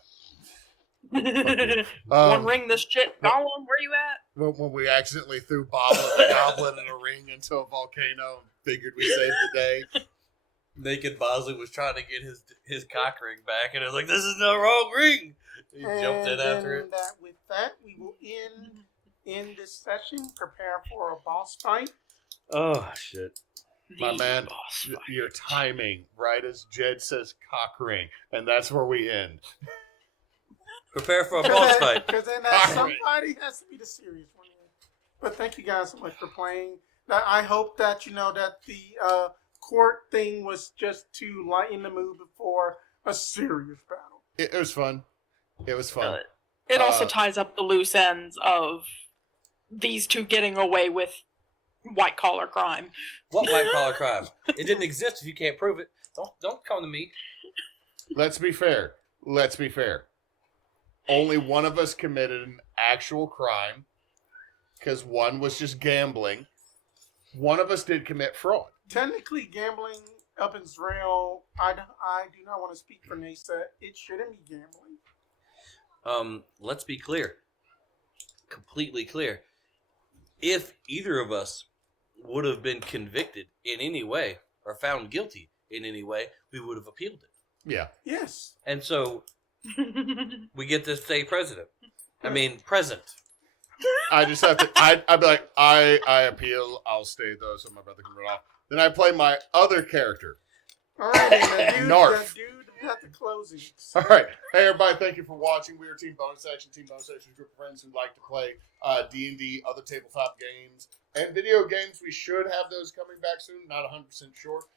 One ring this shit. Gollum, where you at? When we accidentally threw the goblin and a ring into a volcano and figured we saved the day. Naked Bosley was trying to get his cock ring back, and I was like, "This is the wrong ring." He jumped in after it. With that, we will end this session. Prepare for a boss fight. Oh shit! My man, your timing, right as Jed says cock ring, and that's where we end. Prepare for a boss fight. Because then somebody has to be the serious one. But thank you guys so much for playing. I hope that that the court thing was just to lighten the mood before a serious battle. It was fun. It was fun. It also ties up the loose ends of these two getting away with white collar crime. What white collar crime? It didn't exist if you can't prove it. Don't come to me. Let's be fair. Only one of us committed an actual crime because one was just gambling. One of us did commit fraud. Technically, gambling up in Israel, I do not want to speak for Neysa. It shouldn't be gambling. Let's be clear. Completely clear. If either of us would have been convicted in any way or found guilty in any way, we would have appealed it. Yeah. Yes. And so we get to stay president. I mean, present. I just have to. I'd be like, I appeal. I'll stay though, so my brother can run off. Then I play my other character. All right, Narf. The dude at the closings. All right. Hey, everybody. Thank you for watching. We are Team Bonus Action. Team Bonus Action is a group of friends who like to play D&D, other tabletop games, and video games. We should have those coming back soon. Not 100% sure.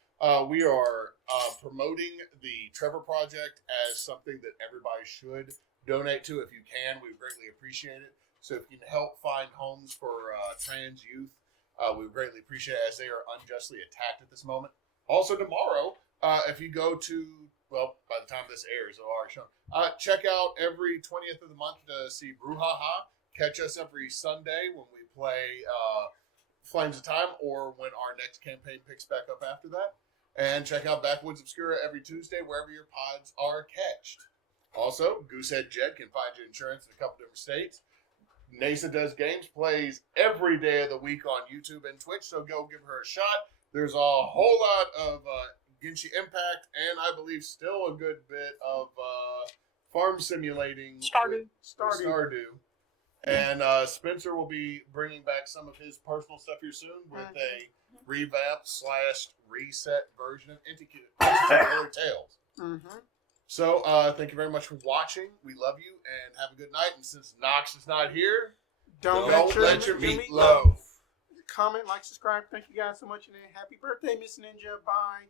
We are promoting the Trevor Project as something that everybody should donate to if you can. We would greatly appreciate it. So if you can help find homes for trans youth, we would greatly appreciate it as they are unjustly attacked at this moment. Also tomorrow, if you go to, well, by the time this airs, it'll already show. Check out every 20th of the month to see Brouhaha. Catch us every Sunday when we play Flames of Time or when our next campaign picks back up after that. And check out Backwoods Obscura every Tuesday wherever your pods are catched. Also, Goosehead Jed can find you insurance in a couple different states. Neysadoes Games plays every day of the week on YouTube and Twitch, so go give her a shot. There's a whole lot of Genshin Impact, and I believe still a good bit of farm simulating. Stardew. And Spencer will be bringing back some of his personal stuff here soon with a revamp/reset version of Early Tales. Mm-hmm. So, thank you very much for watching. We love you and have a good night. And since Knox is not here, don't let your meat loaf. Comment, like, subscribe. Thank you guys so much. And happy birthday, Miss Ninja. Bye.